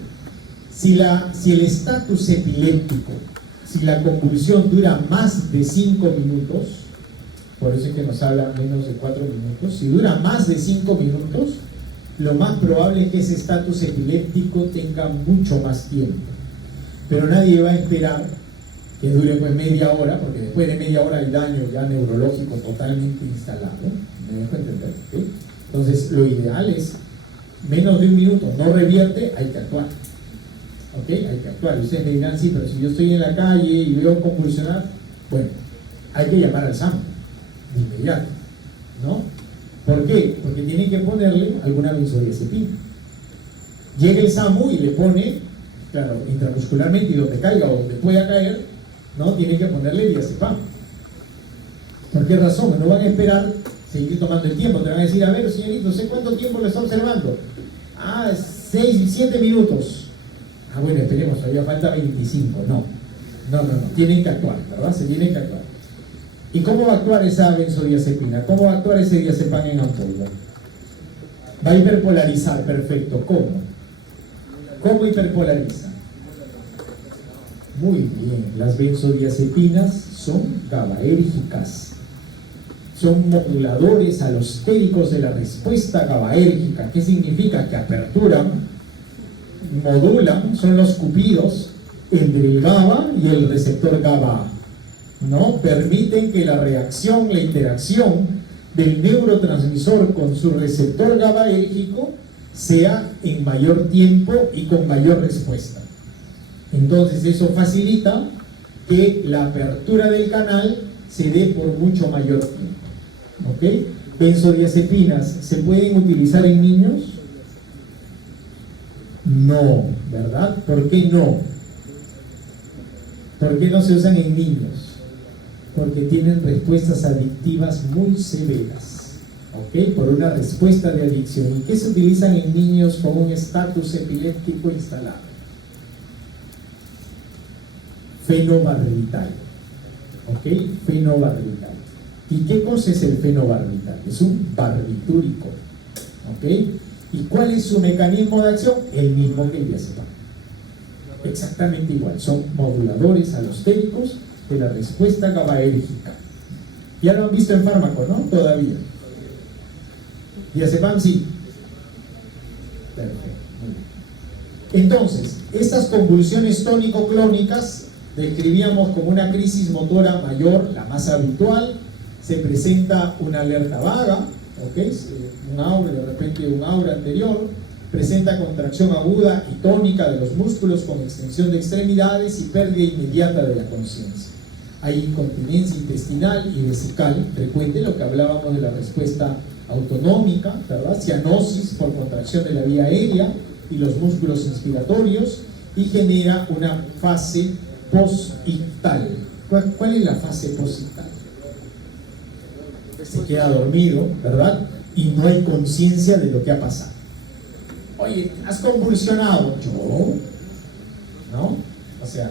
Si el estatus epiléptico, si la convulsión dura más de 5 minutos, por eso es que nos habla menos de 4 minutos, si dura más de 5 minutos, lo más probable es que ese estatus epiléptico tenga mucho más tiempo. Pero nadie va a esperar que dure pues media hora, porque después de media hora hay daño ya neurológico totalmente instalado. ¿Me dejo entender? ¿Sí? Entonces, lo ideal es menos de un minuto, no revierte, hay que actuar. ¿Ok? Hay que actuar. Y ustedes me dirán, sí, pero si yo estoy en la calle y veo convulsionar, bueno, hay que llamar al SAMU de inmediato, ¿no? ¿Por qué? Porque tienen que ponerle alguna benzodiazepina. Llega el SAMU y le pone, claro, intramuscularmente, y donde caiga o donde pueda caer, ¿no? Tienen que ponerle diazepam. ¿Por qué razón? No van a esperar seguir tomando el tiempo. Te van a decir, a ver, señorito, ¿sé cuánto tiempo lo está observando? 6, 7 minutos. Bueno, esperemos, todavía falta 25. No. Tienen que actuar, ¿verdad? Se tienen que actuar. ¿Y cómo va a actuar esa benzodiazepina? ¿Cómo va a actuar ese diazepam en ampolla? Va a hiperpolarizar, perfecto. ¿Cómo? ¿Cómo hiperpolariza? Muy bien, las benzodiazepinas son GABAérgicas. Son moduladores alostéricos de la respuesta GABAérgica. ¿Qué significa? Que aperturan, modulan, son los cupidos entre el GABA y el receptor GABA, ¿no? Permiten que la reacción, la interacción del neurotransmisor con su receptor GABAérgico sea en mayor tiempo y con mayor respuesta. Entonces eso facilita que la apertura del canal se dé por mucho mayor tiempo. ¿Ok? ¿Benzodiazepinas se pueden utilizar en niños? No, ¿verdad? ¿Por qué no? ¿Por qué no se usan en niños? Porque tienen respuestas adictivas muy severas, ¿ok? Por una respuesta de adicción. ¿Y qué se utilizan en niños con un estatus epiléptico instalado? Fenobarbital, ¿ok? Fenobarbital. ¿Y qué cosa es el fenobarbital? Es un barbitúrico, ¿ok? ¿Y cuál es su mecanismo de acción? El mismo que el diazepam. Exactamente igual, son moduladores alostéricos de la respuesta GABAérgica. Ya lo han visto en fármaco, ¿no? Todavía. Diazepam sí. Perfecto. Entonces, estas convulsiones tónico-clónicas describíamos como una crisis motora mayor, la más habitual. Se presenta una alerta vaga, ¿ok? Un aura, de repente un aura anterior. Presenta contracción aguda y tónica de los músculos con extensión de extremidades y pérdida inmediata de la conciencia. Hay incontinencia intestinal y vesical frecuente, lo que hablábamos de la respuesta autonómica, ¿verdad? Cianosis por contracción de la vía aérea y los músculos inspiratorios, y genera una fase postictal. ¿Cuál es la fase postictal? Se queda dormido, ¿verdad? Y no hay conciencia de lo que ha pasado. Oye, ¿has convulsionado? Yo, ¿no? O sea,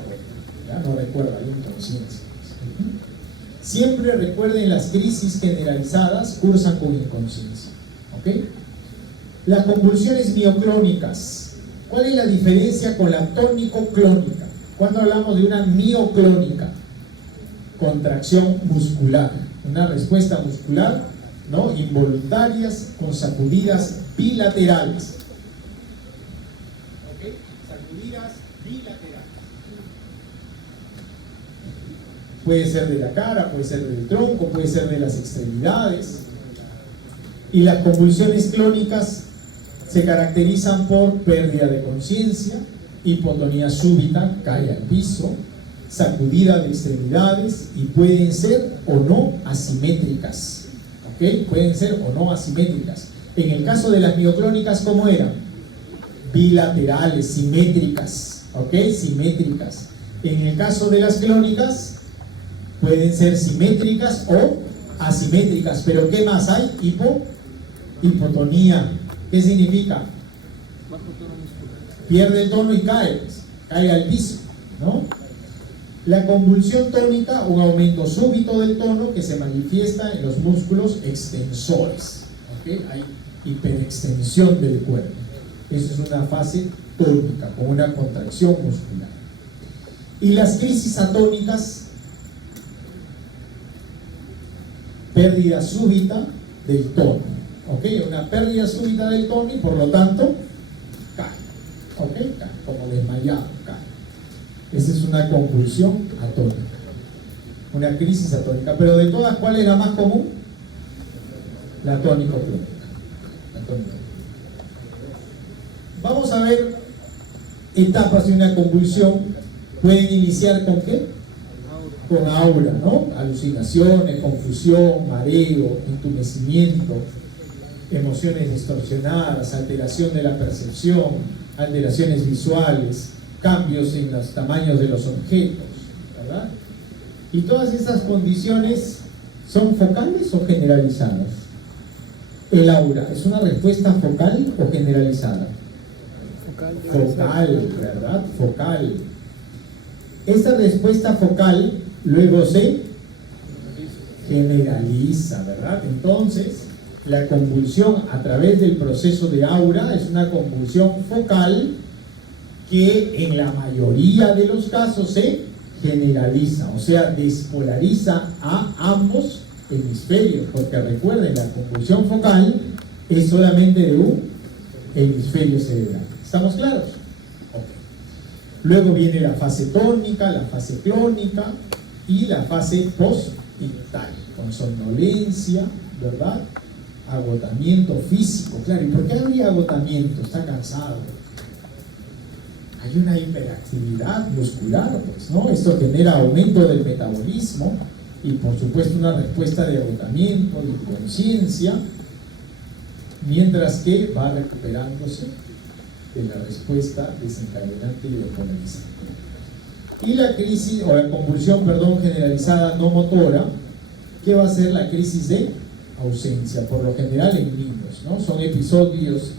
ya no recuerda, hay inconsciencia. Siempre recuerden, las crisis generalizadas cursan con inconsciencia, ¿ok? Las convulsiones mioclónicas. ¿Cuál es la diferencia con la tónico-clónica? Cuando hablamos de una mioclónica, contracción muscular, una respuesta muscular, ¿no? Involuntarias con sacudidas bilaterales. ¿Ok? Sacudidas bilaterales. Puede ser de la cara, puede ser del tronco, puede ser de las extremidades. Y las convulsiones clónicas se caracterizan por pérdida de conciencia, hipotonía súbita, cae al piso, sacudida de extremidades, y pueden ser o no asimétricas. ¿Ok? Pueden ser o no asimétricas. En el caso de las mioclónicas, ¿cómo eran? Bilaterales, simétricas. ¿Ok? Simétricas. En el caso de las clónicas, pueden ser simétricas o asimétricas. Pero ¿qué más hay? Hipotonía. ¿Qué significa? Pierde el tono y cae al piso, ¿no? La convulsión tónica, un aumento súbito del tono que se manifiesta en los músculos extensores, ¿okay? Hay hiperextensión del cuerpo. Eso es una fase tónica, con una contracción muscular. Y las crisis atónicas, pérdida súbita del tono, ¿ok? Una pérdida súbita del tono y por lo tanto cae, ¿ok? Cae, como desmayado, cae. Esa es una convulsión atónica, una crisis atónica. Pero de todas, ¿cuál es la más común? La tónico-clónica. Vamos a ver etapas de una convulsión. Pueden iniciar ¿con qué? Con aura, ¿no? Alucinaciones, confusión, mareo, entumecimiento, emociones distorsionadas, alteración de la percepción, alteraciones visuales, cambios en los tamaños de los objetos, ¿verdad? Y todas estas condiciones son focales o generalizadas. El aura, ¿es una respuesta focal o generalizada? Focal, ¿verdad? Focal. Esta respuesta focal luego se generaliza, ¿verdad? Entonces, la convulsión a través del proceso de aura es una convulsión focal que en la mayoría de los casos se generaliza, o sea, despolariza a ambos hemisferios, porque recuerden, la convulsión focal es solamente de un hemisferio cerebral. ¿Estamos claros? Okay. Luego viene la fase tónica, la fase clónica y la fase postictal, con somnolencia, ¿verdad? Agotamiento físico, claro. ¿Y por qué habría agotamiento? Está cansado. Hay una hiperactividad muscular, pues, ¿no? Esto genera aumento del metabolismo y, por supuesto, una respuesta de agotamiento, de inconsciencia, mientras que va recuperándose de la respuesta desencadenante y despolarizante. Y la crisis, o la convulsión, perdón, generalizada no motora, ¿qué va a ser la crisis de ausencia? Por lo general en niños, ¿no? Son episodios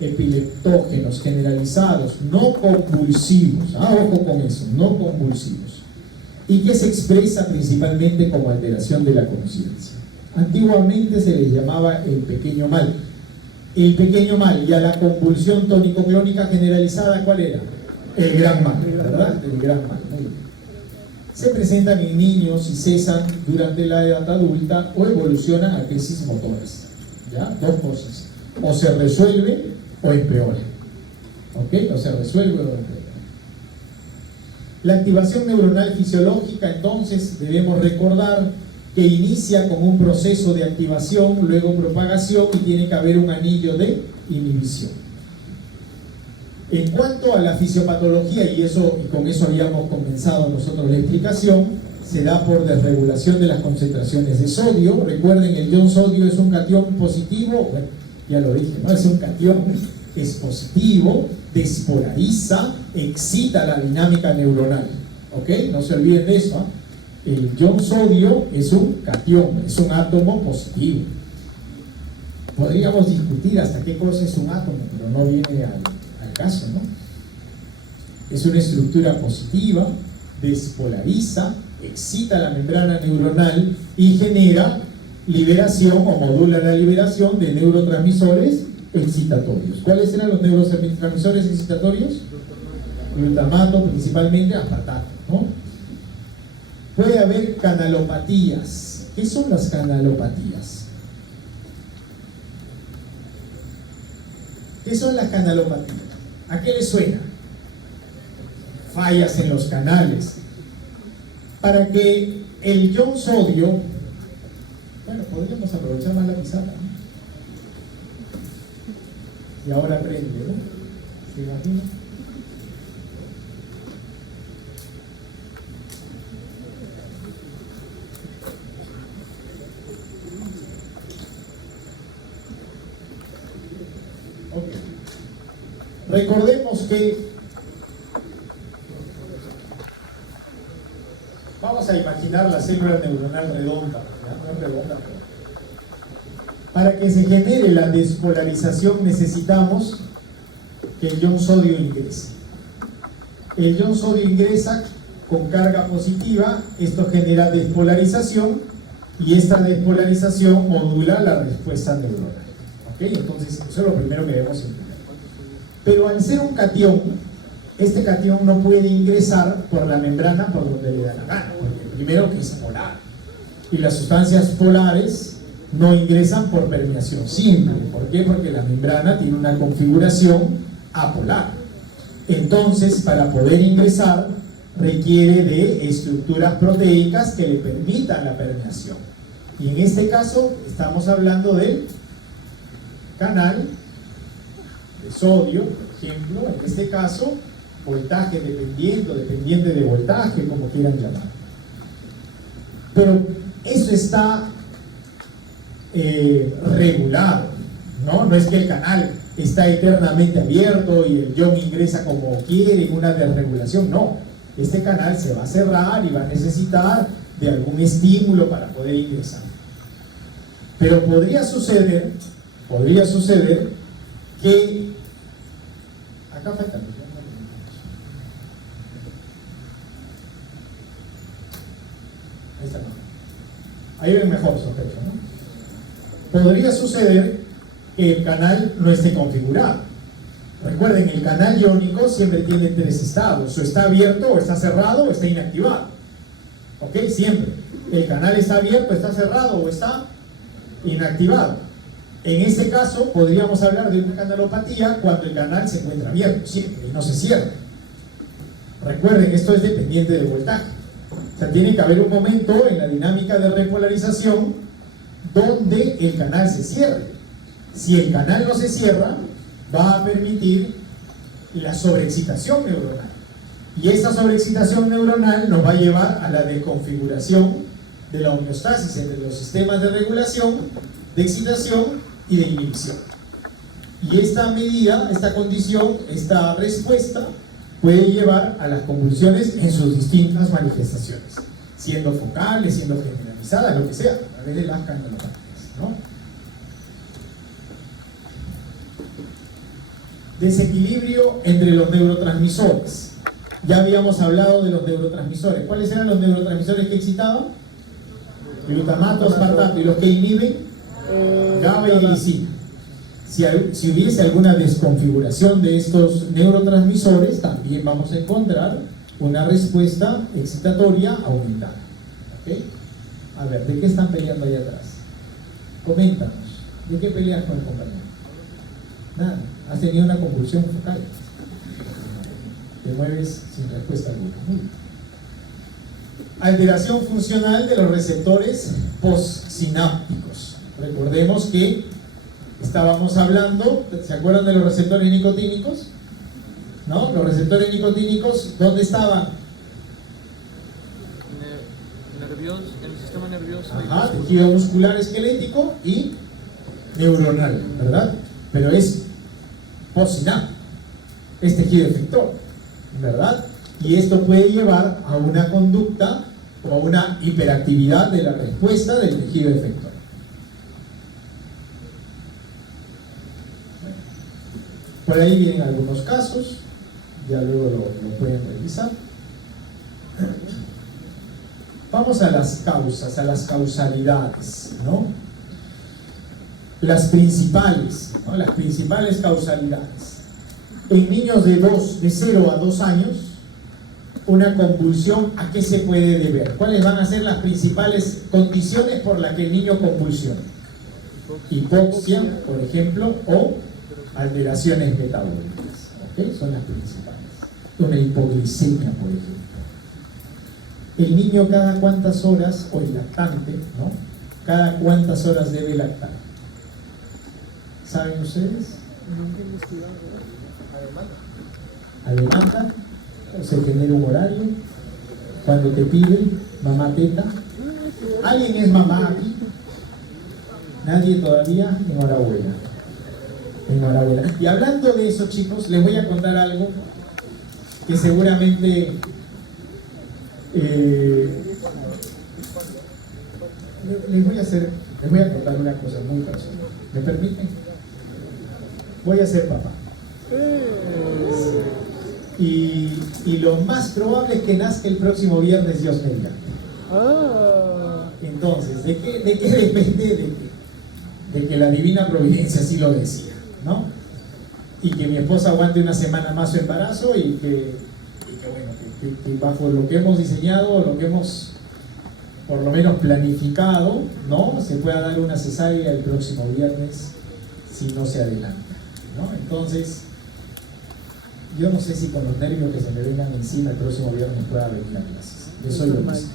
epileptógenos generalizados, no convulsivos, ojo con eso, no convulsivos, y que se expresa principalmente como alteración de la conciencia. Antiguamente se les llamaba el pequeño mal. El pequeño mal, y a la convulsión tónico-clónica generalizada, ¿cuál era? El gran mal, ¿verdad? El gran mal. Muy bien. Se presentan en niños y cesan durante la edad adulta o evolucionan a crisis motoras. ¿Ya? Dos cosas. O se resuelve o empeora. ¿Ok? O se resuelve o empeora. La activación neuronal fisiológica, entonces, debemos recordar que inicia con un proceso de activación, luego propagación y tiene que haber un anillo de inhibición. En cuanto a la fisiopatología, y con eso habíamos comenzado nosotros la explicación, se da por desregulación de las concentraciones de sodio. Recuerden, el ion sodio es un catión positivo, bueno, ya lo dije, ¿no? Es un catión, es positivo, despolariza, excita la dinámica neuronal. ¿Ok? No se olviden de eso, ¿eh? El ion sodio es un catión, es un átomo positivo. Podríamos discutir hasta qué cosa es un átomo, pero no viene al caso, ¿no? Es una estructura positiva, despolariza, excita la membrana neuronal y genera liberación o modula la liberación de neurotransmisores excitatorios. ¿Cuáles eran los neurotransmisores excitatorios? Glutamato, principalmente aspartato, ¿no? Puede haber canalopatías. ¿Qué son las canalopatías? ¿Qué son las canalopatías? ¿A qué les suena? Fallas en los canales. Para que el ion sodio, bueno, podríamos aprovechar más la pizarra, ¿no? Y ahora prende, ¿no? ¿Se imagina? Recordemos que vamos a imaginar la célula neuronal redonda, ¿ya? No es redonda, pero para que se genere la despolarización necesitamos que el ion sodio ingrese. El ion sodio ingresa con carga positiva, esto genera despolarización y esta despolarización modula la respuesta neuronal. ¿Ok? Entonces, eso es lo primero que debemos entender. Pero al ser un catión, este catión no puede ingresar por la membrana por donde le da la gana, porque primero que es polar. Y las sustancias polares no ingresan por permeación simple. ¿Por qué? Porque la membrana tiene una configuración apolar. Entonces, para poder ingresar, requiere de estructuras proteicas que le permitan la permeación. Y en este caso, estamos hablando del canal de sodio, por ejemplo, en este caso, voltaje dependiente de voltaje, como quieran llamar. Pero eso está regulado, ¿no? No es que el canal está eternamente abierto y el ion ingresa como quiere en una desregulación, no. Este canal se va a cerrar y va a necesitar de algún estímulo para poder ingresar. Pero podría suceder que acá falta. Ahí está, no. Ahí ven mejor, sospecho, ¿no? Podría suceder que el canal no esté configurado. Recuerden, el canal iónico siempre tiene tres estados: o está abierto, o está cerrado, o está inactivado. ¿Ok? Siempre. El canal está abierto, está cerrado, o está inactivado. En este caso, podríamos hablar de una canalopatía cuando el canal se encuentra abierto, siempre, y no se cierra. Recuerden, esto es dependiente del voltaje. O sea, tiene que haber un momento en la dinámica de repolarización donde el canal se cierre. Si el canal no se cierra, va a permitir la sobreexcitación neuronal. Y esta sobreexcitación neuronal nos va a llevar a la desconfiguración de la homeostasis entre los sistemas de regulación, de excitación y de inhibición. Y esta medida, esta condición, esta respuesta puede llevar a las convulsiones en sus distintas manifestaciones, siendo focales, siendo generalizadas, lo que sea, a través de las canalopatías, ¿no? Desequilibrio entre los neurotransmisores. Ya habíamos hablado de los neurotransmisores. ¿Cuáles eran los neurotransmisores que excitaban? Glutamato, aspartato. ¿Y los que inhiben? GABA y glicina. Si hubiese alguna desconfiguración de estos neurotransmisores, también vamos a encontrar una respuesta excitatoria aumentada. ¿Ok? A ver, ¿de qué están peleando ahí atrás? Coméntanos. ¿De qué peleas con el compañero? Nada. Has tenido una convulsión focal. Te mueves sin respuesta alguna. Muy bien. Alteración funcional de los receptores postsinápticos. Recordemos que estábamos hablando, ¿se acuerdan de los receptores nicotínicos? ¿No? Los receptores nicotínicos, ¿dónde estaban? En el sistema nervioso. Ajá, tejido muscular esquelético y neuronal, ¿verdad? Pero es postsináptico, es tejido efector, ¿verdad? Y esto puede llevar a una conducta o a una hiperactividad de la respuesta del tejido efector. Por ahí vienen algunos casos, ya luego lo pueden revisar. Vamos a las causas, a las causalidades, ¿no? Las principales, ¿no? Las principales causalidades. En niños de 0 a 2 años, una convulsión, ¿a qué se puede deber? ¿Cuáles van a ser las principales condiciones por las que el niño convulsiona? Hipoxia, por ejemplo, o alteraciones metabólicas. ¿Okay? Son las principales. Una hipoglicemia, por ejemplo. El niño cada cuántas horas, o el lactante, ¿no? Cada cuántas horas debe lactar. ¿Saben ustedes? A demanda, se genera un horario, cuando te piden, mamá teta. ¿Alguien es mamá aquí? Nadie todavía. Enhorabuena. Enhorabuena. Y hablando de eso, chicos, les voy a contar algo que seguramente les voy a contar una cosa muy personal. ¿Me permiten? Voy a ser papá. Y lo más probable es que nazca el próximo viernes, Dios mediante. Entonces, ¿de qué depende? De que la divina providencia así lo decía, ¿no? Y que mi esposa aguante una semana más su embarazo y que bajo lo que hemos diseñado, lo que hemos por lo menos planificado, ¿no? Se pueda dar una cesárea el próximo viernes si no se adelanta, ¿no? Entonces, yo no sé si con los nervios que se me vengan encima el próximo viernes pueda venir a clases. Yo soy optimista.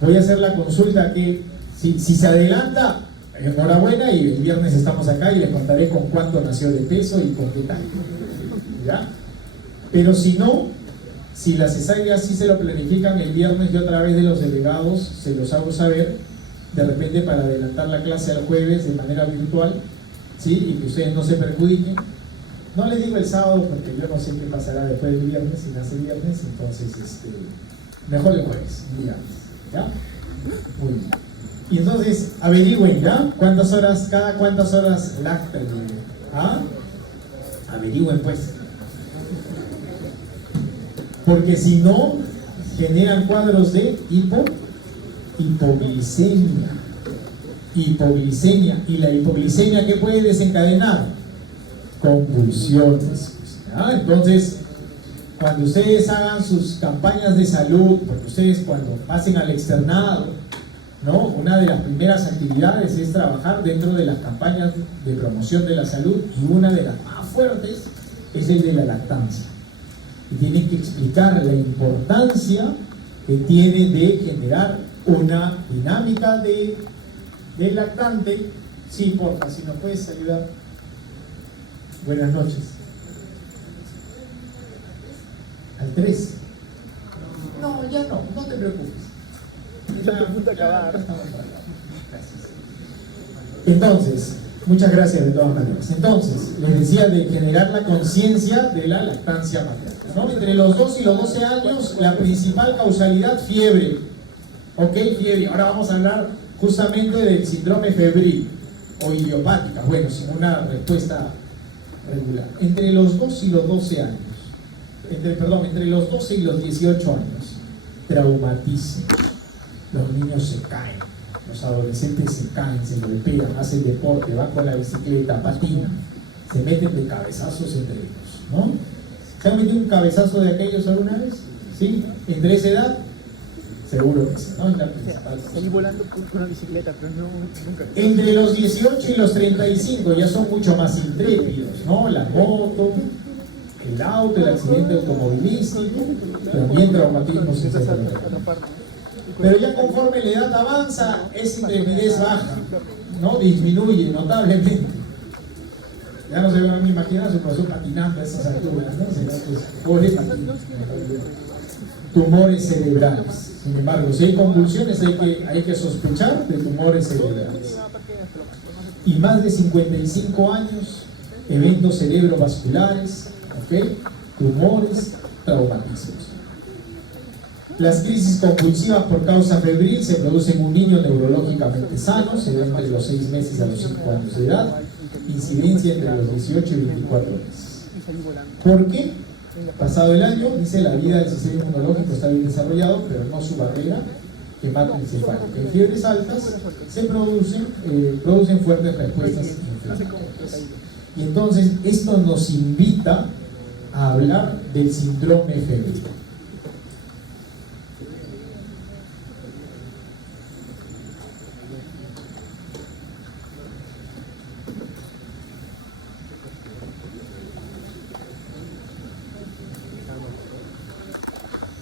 Voy a hacer la consulta que si se adelanta, enhorabuena, y el viernes estamos acá y les contaré con cuánto nació de peso y con qué tal. ¿Ya? Pero si no, si la cesárea sí se lo planifican el viernes, yo a través de los delegados se los hago saber, de repente para adelantar la clase al jueves de manera virtual, ¿sí? Y que ustedes no se perjudiquen. No les digo el sábado porque yo no sé qué pasará después del viernes, si nace el viernes, entonces mejor el jueves, digamos, ¿ya? Muy bien. Y entonces averigüen, ¿ya? Cada cuántas horas lacta el bebé. ¿Ah? Averigüen pues. Porque si no, generan cuadros de hipoglicemia. Hipoglicemia. ¿Y la hipoglicemia qué puede desencadenar? Convulsiones. ¿Ya? Entonces, cuando ustedes hagan sus campañas de salud, porque ustedes cuando pasen al externado, ¿no? Una de las primeras actividades es trabajar dentro de las campañas de promoción de la salud, y una de las más fuertes es el de la lactancia. Y tienen que explicar la importancia que tiene de generar una dinámica del lactante. Sí, porfa, si nos puedes ayudar. Buenas noches. ¿Al 3? No, ya no te preocupes. Entonces, muchas gracias de todas maneras. Entonces, les decía de generar la conciencia de la lactancia materna, ¿no? Entre los 2 y los 12 años, la principal causalidad, fiebre. ¿Ok? Fiebre. Ahora vamos a hablar justamente del síndrome febril o idiopática. Bueno, sin una respuesta regular. Entre los 2 y los 12 años. Entre los 12 y los 18 años. Traumatismo. Los niños se caen, los adolescentes se caen, se golpean, hacen deporte, van con la bicicleta, patinan, se meten de cabezazos entre ellos, ¿no? ¿Se han metido un cabezazo de aquellos alguna vez? ¿Sí? ¿Entre esa edad? Seguro que sí, ¿no? Es la principal. Salí volando con una bicicleta, pero nunca. Entre los 18 y los 35 ya son mucho más intrépidos, ¿no? La moto, el auto, el accidente automovilístico, también traumatismos en pero ya conforme la edad avanza, esa intrepidez baja, ¿no? Disminuye notablemente. Ya no se van a imaginar su profesor patinando a esas alturas, ¿no? Pobre patinando. Tumores cerebrales. Sin embargo, si hay convulsiones, hay que sospechar de tumores cerebrales. Y más de 55 años, eventos cerebrovasculares, ¿ok? Tumores, traumatismos. Las crisis convulsivas por causa febril se producen en un niño neurológicamente sano, se da entre los 6 meses a los 5 años de edad, incidencia entre los 18 y 24 meses. ¿Por qué? Pasado el año, dice, la vida del sistema inmunológico está bien desarrollado, pero no su barrera hematoencefálica. En fiebres altas se producen fuertes respuestas inflamatorias. Y entonces esto nos invita a hablar del síndrome febril.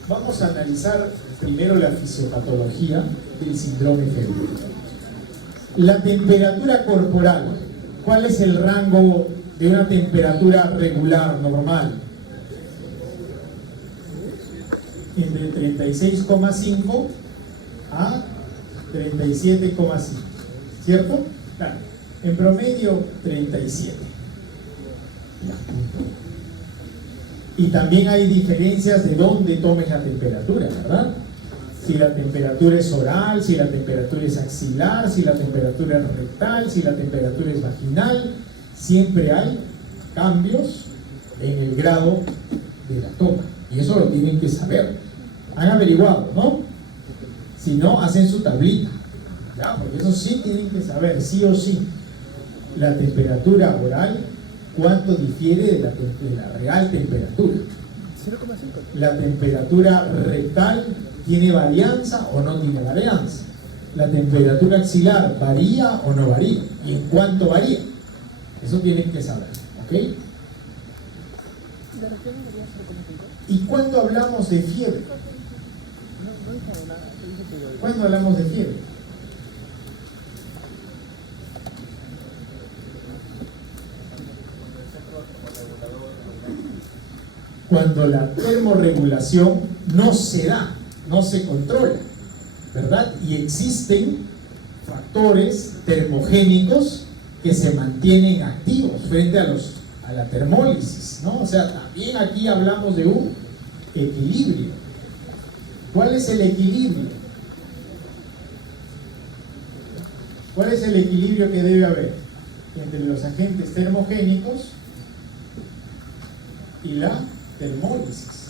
Vamos a analizar primero la fisiopatología del síndrome febril. La temperatura corporal. ¿Cuál es el rango de una temperatura regular, normal? Entre 36,5 a 37,5. ¿Cierto? Claro. En promedio, 37. Y también hay diferencias de dónde tomes la temperatura, ¿verdad? Si la temperatura es oral, si la temperatura es axilar, si la temperatura es rectal, si la temperatura es vaginal. Siempre hay cambios en el grado de la toma. Y eso lo tienen que saber. Han averiguado, ¿no? Si no, hacen su tablita. ¿Ya? Porque eso sí tienen que saber, sí o sí. La temperatura oral, ¿cuánto difiere de la real temperatura? 0,5. La temperatura rectal, ¿Tiene varianza o no tiene varianza? ¿La temperatura axilar varía o no varía? ¿Y en cuánto varía? Eso tienen que saber, ¿ok? ¿Y cuándo hablamos de fiebre? ¿Cuándo hablamos de fiebre? Cuando la termorregulación no se da, no se controla, ¿verdad? Y existen factores termogénicos que se mantienen activos frente a la termólisis, ¿no? O sea, también aquí hablamos de un equilibrio. ¿Cuál es el equilibrio? ¿Cuál es el equilibrio que debe haber entre los agentes termogénicos y la termólisis?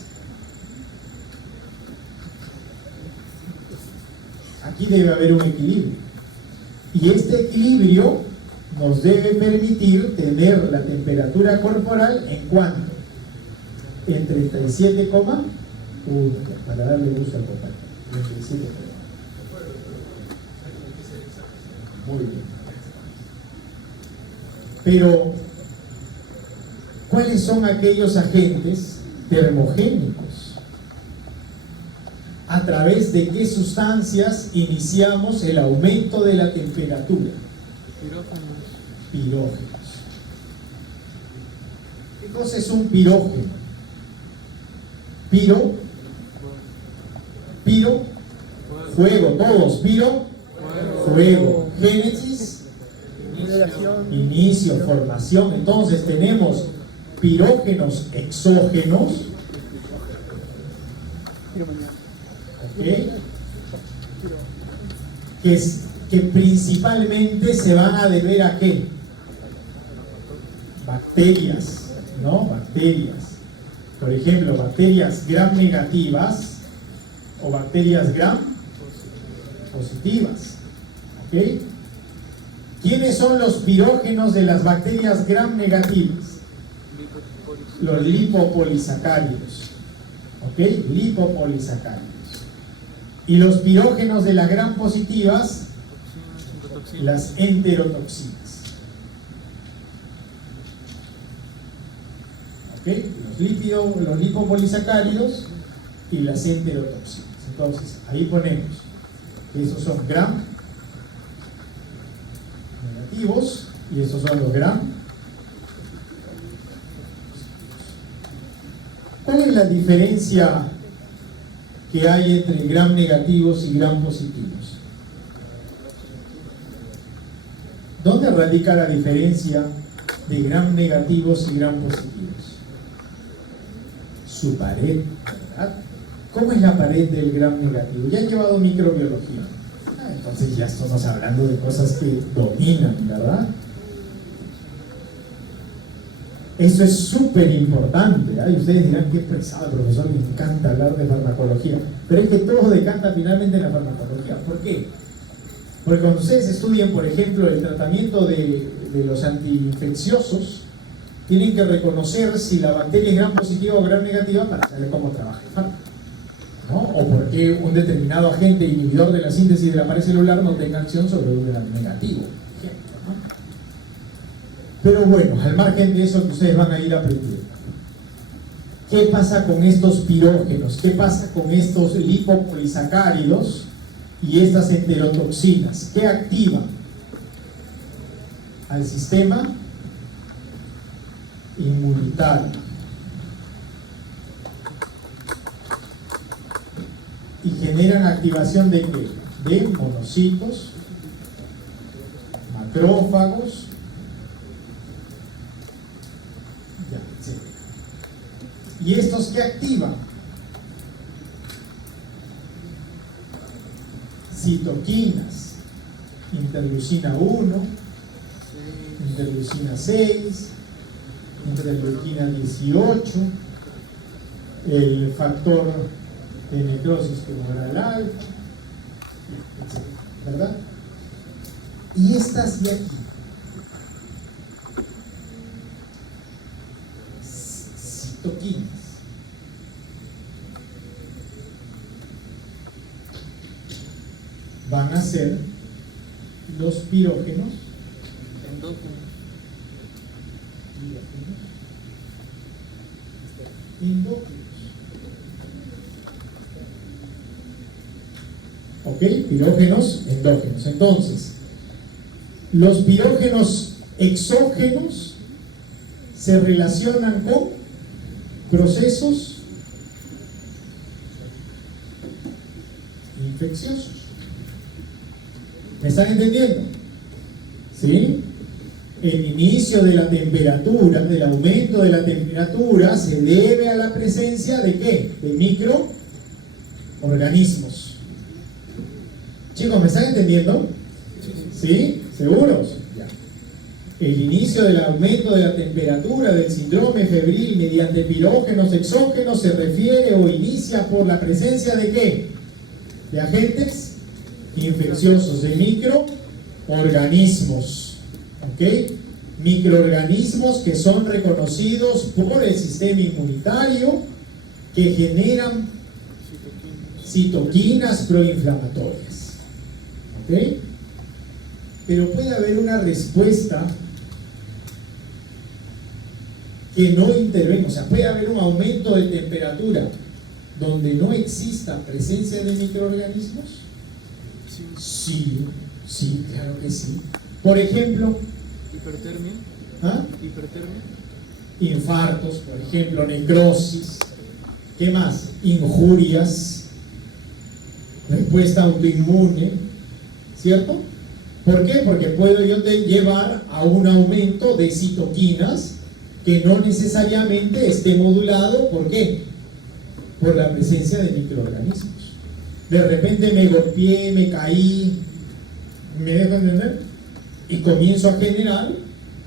Aquí debe haber un equilibrio. Y este equilibrio nos debe permitir tener la temperatura corporal en cuánto? En 37,1, para darle gusto al total. 37,1. Muy bien. Pero, ¿cuáles son aquellos agentes termogénicos? ¿A través de qué sustancias iniciamos el aumento de la temperatura? Pirógenos. ¿Qué cosa es un pirógeno? Piro, fuego, todos, fuego, génesis, inicio, formación. Entonces tenemos pirógenos exógenos, ¿okay? que principalmente se van a deber a ¿qué? Bacterias, ¿no? Bacterias. Por ejemplo, bacterias gram negativas o bacterias gram positivas. ¿Ok? ¿Quiénes son los pirógenos de las bacterias gram negativas? Los lipopolisacáridos. ¿Ok? Lipopolisacáridos. Y los pirógenos de las gram positivas, las enterotoxinas. ¿Ok? Los lipopolisacáridos y las enterotoxinas. Entonces, ahí ponemos que esos son gram negativos y esos son los gram. ¿Cuál es la diferencia que hay entre gram negativos y gram positivos? ¿Dónde radica la diferencia de gram negativos y gram positivos? Su pared, ¿verdad? ¿Cómo es la pared del gram negativo? Ya han llevado microbiología. Entonces ya estamos hablando de cosas que dominan, ¿verdad? Eso es súper importante, ¿eh? Y ustedes dirán, qué pesado, profesor, me encanta hablar de farmacología. Pero es que todo decanta finalmente en la farmacología. ¿Por qué? Porque cuando ustedes estudian, por ejemplo, el tratamiento de los antiinfecciosos, tienen que reconocer si la bacteria es gram positiva o gram negativa para saber cómo trabaja el fármaco, ¿no? O por qué un determinado agente inhibidor de la síntesis de la pared celular no tenga acción sobre un gram negativo, por ejemplo, ¿no? Pero bueno, al margen de eso que ustedes van a ir aprendiendo. ¿Qué pasa con estos pirógenos? ¿Qué pasa con estos lipopolisacáridos y estas enterotoxinas? ¿Qué activan al sistema inmunitario? Y generan activación de ¿qué? De monocitos, macrófagos, etc. ¿Y estos qué activan? Citoquinas, interleucina 1, interleucina 6, interleucina 18, el factor de necrosis tumoral alfa, etc. ¿Verdad? Y estas de aquí, citoquinas, ser los pirógenos endógenos. ¿Ok? Pirógenos endógenos. Entonces, los pirógenos exógenos se relacionan con procesos infecciosos. ¿Me están entendiendo? ¿Sí? El inicio de la temperatura, del aumento de la temperatura, se debe a la presencia de ¿qué? De microorganismos. Chicos, ¿me están entendiendo? ¿Sí? ¿Seguros? Ya. El inicio del aumento de la temperatura del síndrome febril mediante pirógenos exógenos se refiere o inicia por la presencia de ¿qué? De agentes infecciosos, de microorganismos. ¿Ok? Microorganismos que son reconocidos por el sistema inmunitario, que generan citoquinas proinflamatorias. ¿Ok? Pero puede haber una respuesta que no intervenga, o sea, puede haber un aumento de temperatura donde no exista presencia de microorganismos. Sí, sí, claro que sí. Por ejemplo, hipertermia. ¿ah? Hipertermia. Infartos, por ejemplo, necrosis. ¿Qué más? Injurias, respuesta autoinmune, ¿cierto? ¿Por qué? Porque puedo yo llevar a un aumento de citoquinas que no necesariamente esté modulado. ¿Por qué? Por la presencia de microorganismos. De repente me golpeé, me caí, ¿me dejan entender? Y comienzo a generar,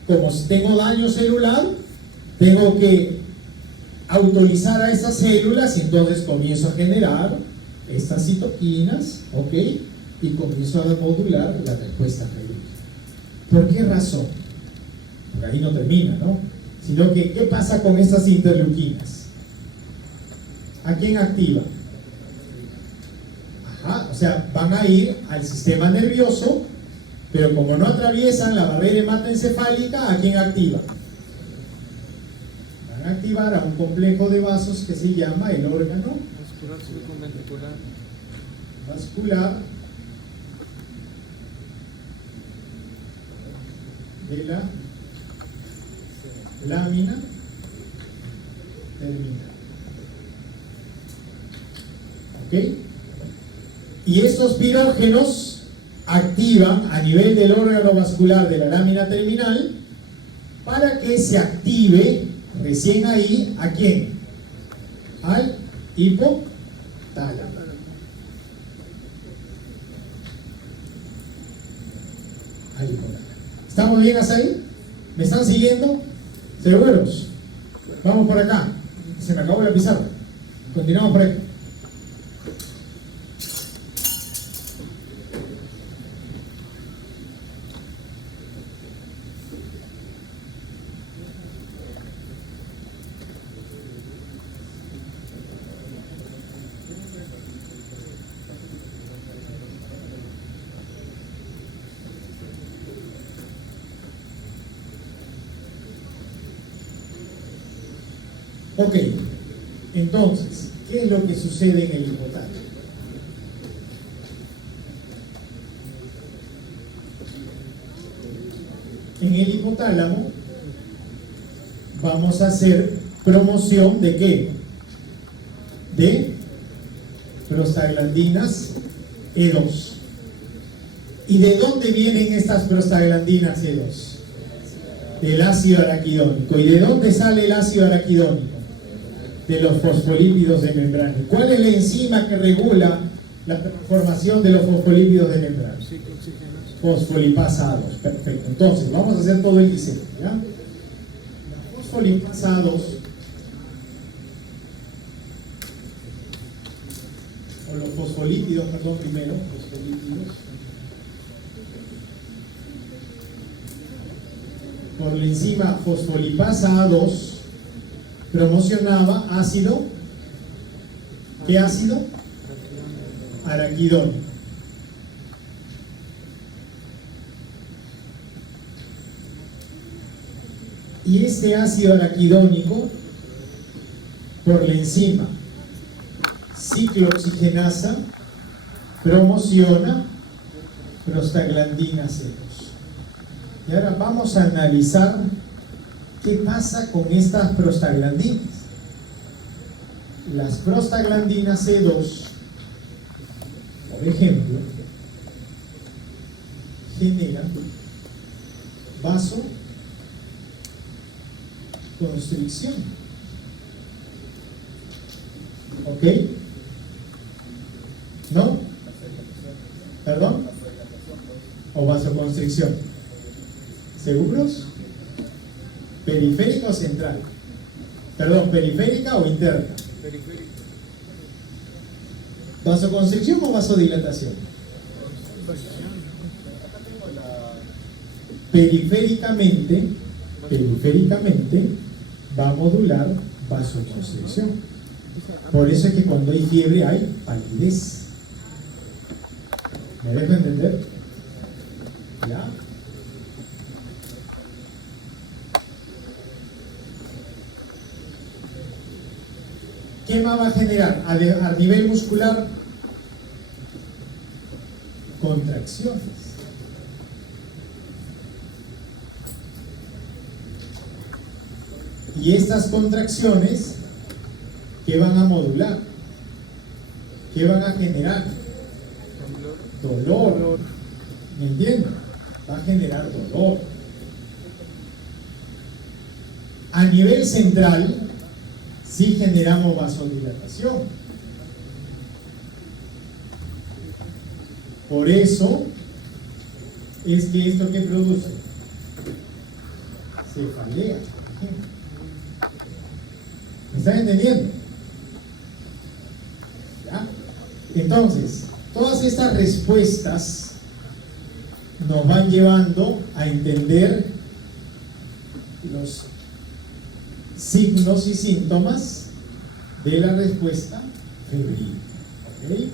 como si tengo daño celular, tengo que autorizar a esas células y entonces comienzo a generar estas citoquinas, ¿ok? Y comienzo a modular la respuesta febril. ¿Por qué razón? Por ahí no termina, ¿no? Sino que, ¿qué pasa con estas interleuquinas? ¿A quién activa? Ajá, o sea, van a ir al sistema nervioso, pero como no atraviesan la barrera hematoencefálica, ¿a quién activa? Van a activar a un complejo de vasos que se llama el órgano vascular de la lámina terminal. ¿Ok? Y estos pirógenos activan a nivel del órgano vascular de la lámina terminal para que se active recién ahí, ¿a quién? Al hipotálamo. Al hipotálamo. ¿Estamos bien hasta ahí? ¿Me están siguiendo? ¿Seguros? Vamos por acá. Se me acabó la pizarra. Continuamos por aquí. Ok, entonces, ¿qué es lo que sucede en el hipotálamo? En el hipotálamo vamos a hacer promoción ¿de qué? De prostaglandinas E2. ¿Y de dónde vienen estas prostaglandinas E2? Del ácido araquidónico. ¿Y de dónde sale el ácido araquidónico? De los fosfolípidos de membrana. ¿Cuál es la enzima que regula la formación de los fosfolípidos de membrana? Fosfolipasa 2. Perfecto. Entonces, vamos a hacer todo el diseño, ¿ya? La fosfolipasa 2, o los fosfolípidos, perdón, primero, fosfolípidos, por la enzima fosfolipasa 2, promocionaba ácido, ¿qué ácido? Araquidónico. Y este ácido araquidónico, por la enzima ciclooxigenasa, promociona prostaglandina C2. Y ahora vamos a analizar qué pasa con estas prostaglandinas. Las prostaglandinas C2, por ejemplo, generan vasoconstricción. ¿Ok? ¿No? ¿Perdón? ¿O vasoconstricción? ¿Seguros? ¿Periférica o central? Perdón, ¿periférica o interna? Periférico. ¿Vasoconstricción o vasodilatación? Periféricamente va a modular vasoconstricción. Por eso es que cuando hay fiebre hay palidez. ¿Me dejo entender? ¿Ya? ¿Qué más va a generar? A nivel muscular, contracciones. Y estas contracciones, ¿qué van a modular? ¿Qué van a generar? Dolor. ¿Me entienden? Va a generar dolor. A nivel central, sí generamos vasodilatación. Por eso es que esto que produce cefalea. ¿Me están entendiendo? ¿Ya? Entonces, todas estas respuestas nos van llevando a entender los signos y síntomas de la respuesta febril. ¿Okay?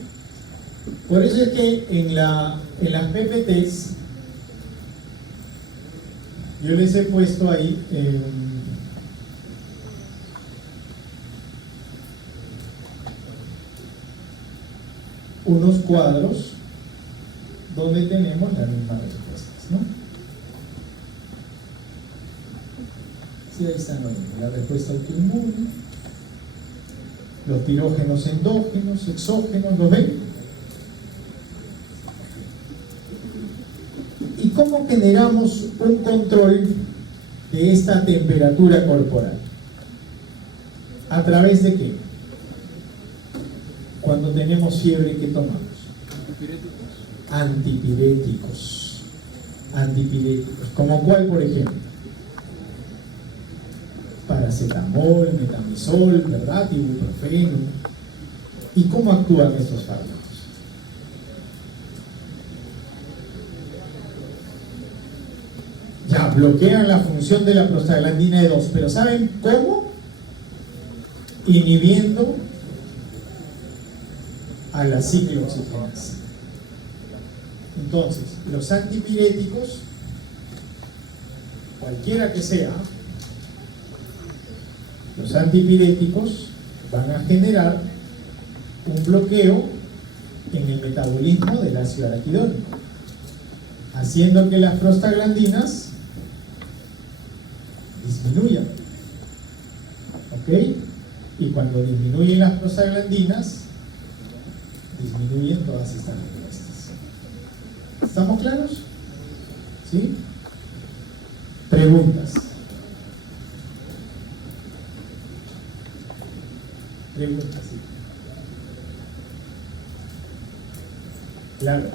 Por eso es que en las PPTs yo les he puesto ahí unos cuadros donde tenemos las mismas respuestas, ¿no? Sí, ahí están la respuesta autoinmune, los pirógenos endógenos, exógenos, ¿lo ven? ¿Y cómo generamos un control de esta temperatura corporal? ¿A través de qué? Cuando tenemos fiebre, ¿qué tomamos? Antipiréticos. Antipiréticos. ¿Como cuál, por ejemplo? Paracetamol, metamizol, ¿verdad? Ibuprofeno. ¿Y cómo actúan estos fármacos? Ya, bloquean la función de la prostaglandina E2, pero ¿saben cómo? Inhibiendo a la ciclooxigenasa. Entonces, los antipiréticos, cualquiera que sea, los antipiréticos van a generar un bloqueo en el metabolismo del ácido araquidónico, haciendo que las prostaglandinas disminuyan. ¿Ok? Y cuando disminuyen las prostaglandinas, disminuyen todas estas respuestas. ¿Estamos claros? ¿Sí? Preguntas. Preguntas, sí. Claro.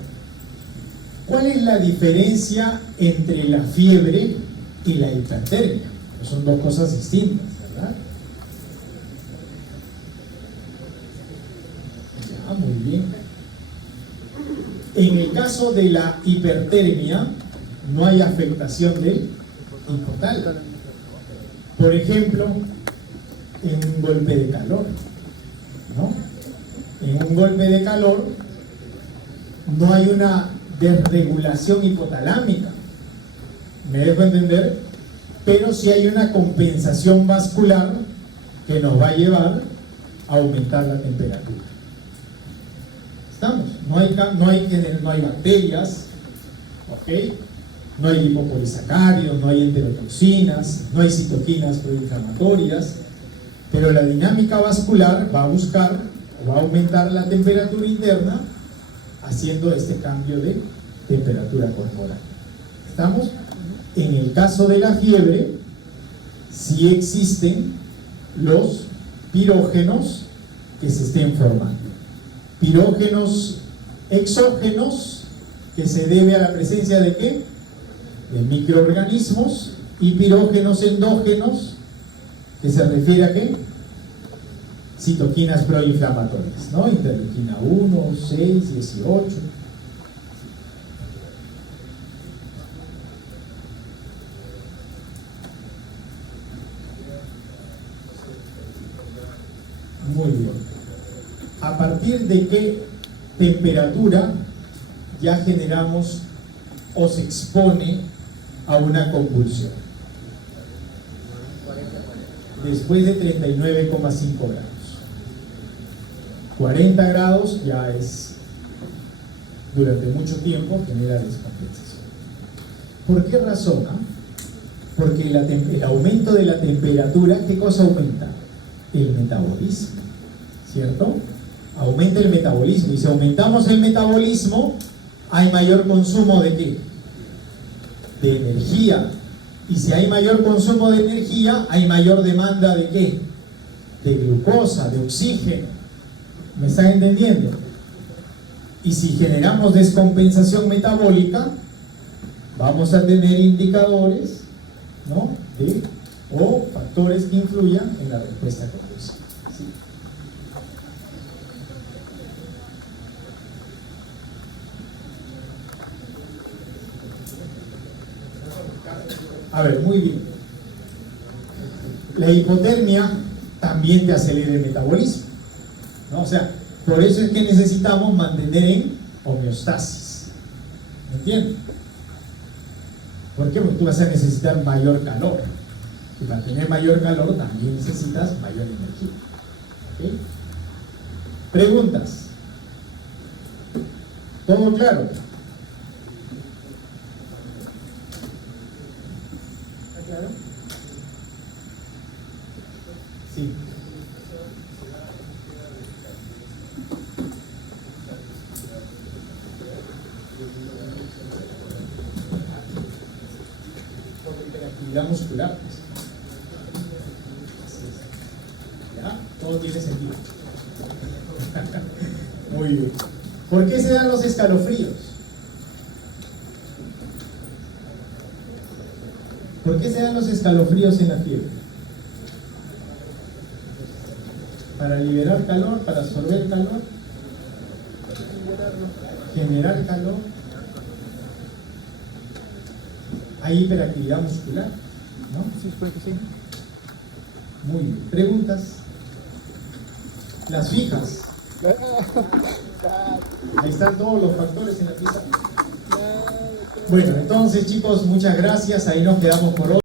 ¿Cuál es la diferencia entre la fiebre y la hipertermia? Pues son dos cosas distintas, ¿verdad? Ya, muy bien. En el caso de la hipertermia, no hay afectación del hipotal. Por ejemplo, en un golpe de calor, ¿no? En un golpe de calor no hay una desregulación hipotalámica. ¿Me dejo entender? pero sí hay una compensación vascular que nos va a llevar a aumentar la temperatura. ¿Estamos? No hay bacterias, ¿ok? No hay lipopolisacáridos, no hay enterotoxinas, no hay citoquinas proinflamatorias, pero la dinámica vascular va a buscar o va a aumentar la temperatura interna haciendo este cambio de temperatura corporal. ¿Estamos? En el caso de la fiebre, sí existen los pirógenos que se estén formando. Pirógenos exógenos, que se debe a la presencia de ¿qué? De microorganismos, y pirógenos endógenos, que se refiere a ¿qué? Citoquinas proinflamatorias, ¿no? Interleuquina 1, 6, 18. Muy bien. ¿A partir de qué temperatura ya generamos o se expone a una convulsión? Después de 39,5 grados. 40 grados ya es, durante mucho tiempo, genera descompensación. ¿Por qué razón? Porque el aumento de la temperatura, ¿qué cosa aumenta? El metabolismo, ¿cierto? Aumenta el metabolismo, y si aumentamos el metabolismo, hay mayor consumo ¿de qué? De energía. Y si hay mayor consumo de energía, hay mayor demanda ¿de qué? De glucosa, de oxígeno. ¿Me están entendiendo? Y si generamos descompensación metabólica, vamos a tener indicadores, ¿no? O factores que influyan en la respuesta convulsiva. ¿Sí? A ver, muy bien. La hipotermia también te acelera el metabolismo, ¿no? O sea, por eso es que necesitamos mantener en homeostasis. ¿Me entiendes? ¿Por qué? Porque tú vas a necesitar mayor calor. Y para tener mayor calor también necesitas mayor energía. ¿Ok? ¿Preguntas? ¿Todo claro? ¿Está claro? Sí. Hiperactividad muscular. ¿Ya? Todo tiene sentido. Muy bien. ¿Por qué se dan los escalofríos? ¿Por qué se dan los escalofríos en la fiebre? Para liberar calor, para absorber calor, generar calor. Hay hiperactividad muscular, ¿no? Sí, puede que sí. Muy bien. ¿Preguntas? Las fijas. Ahí están todos los factores en la fija. Bueno, entonces chicos, muchas gracias. Ahí nos quedamos por hoy.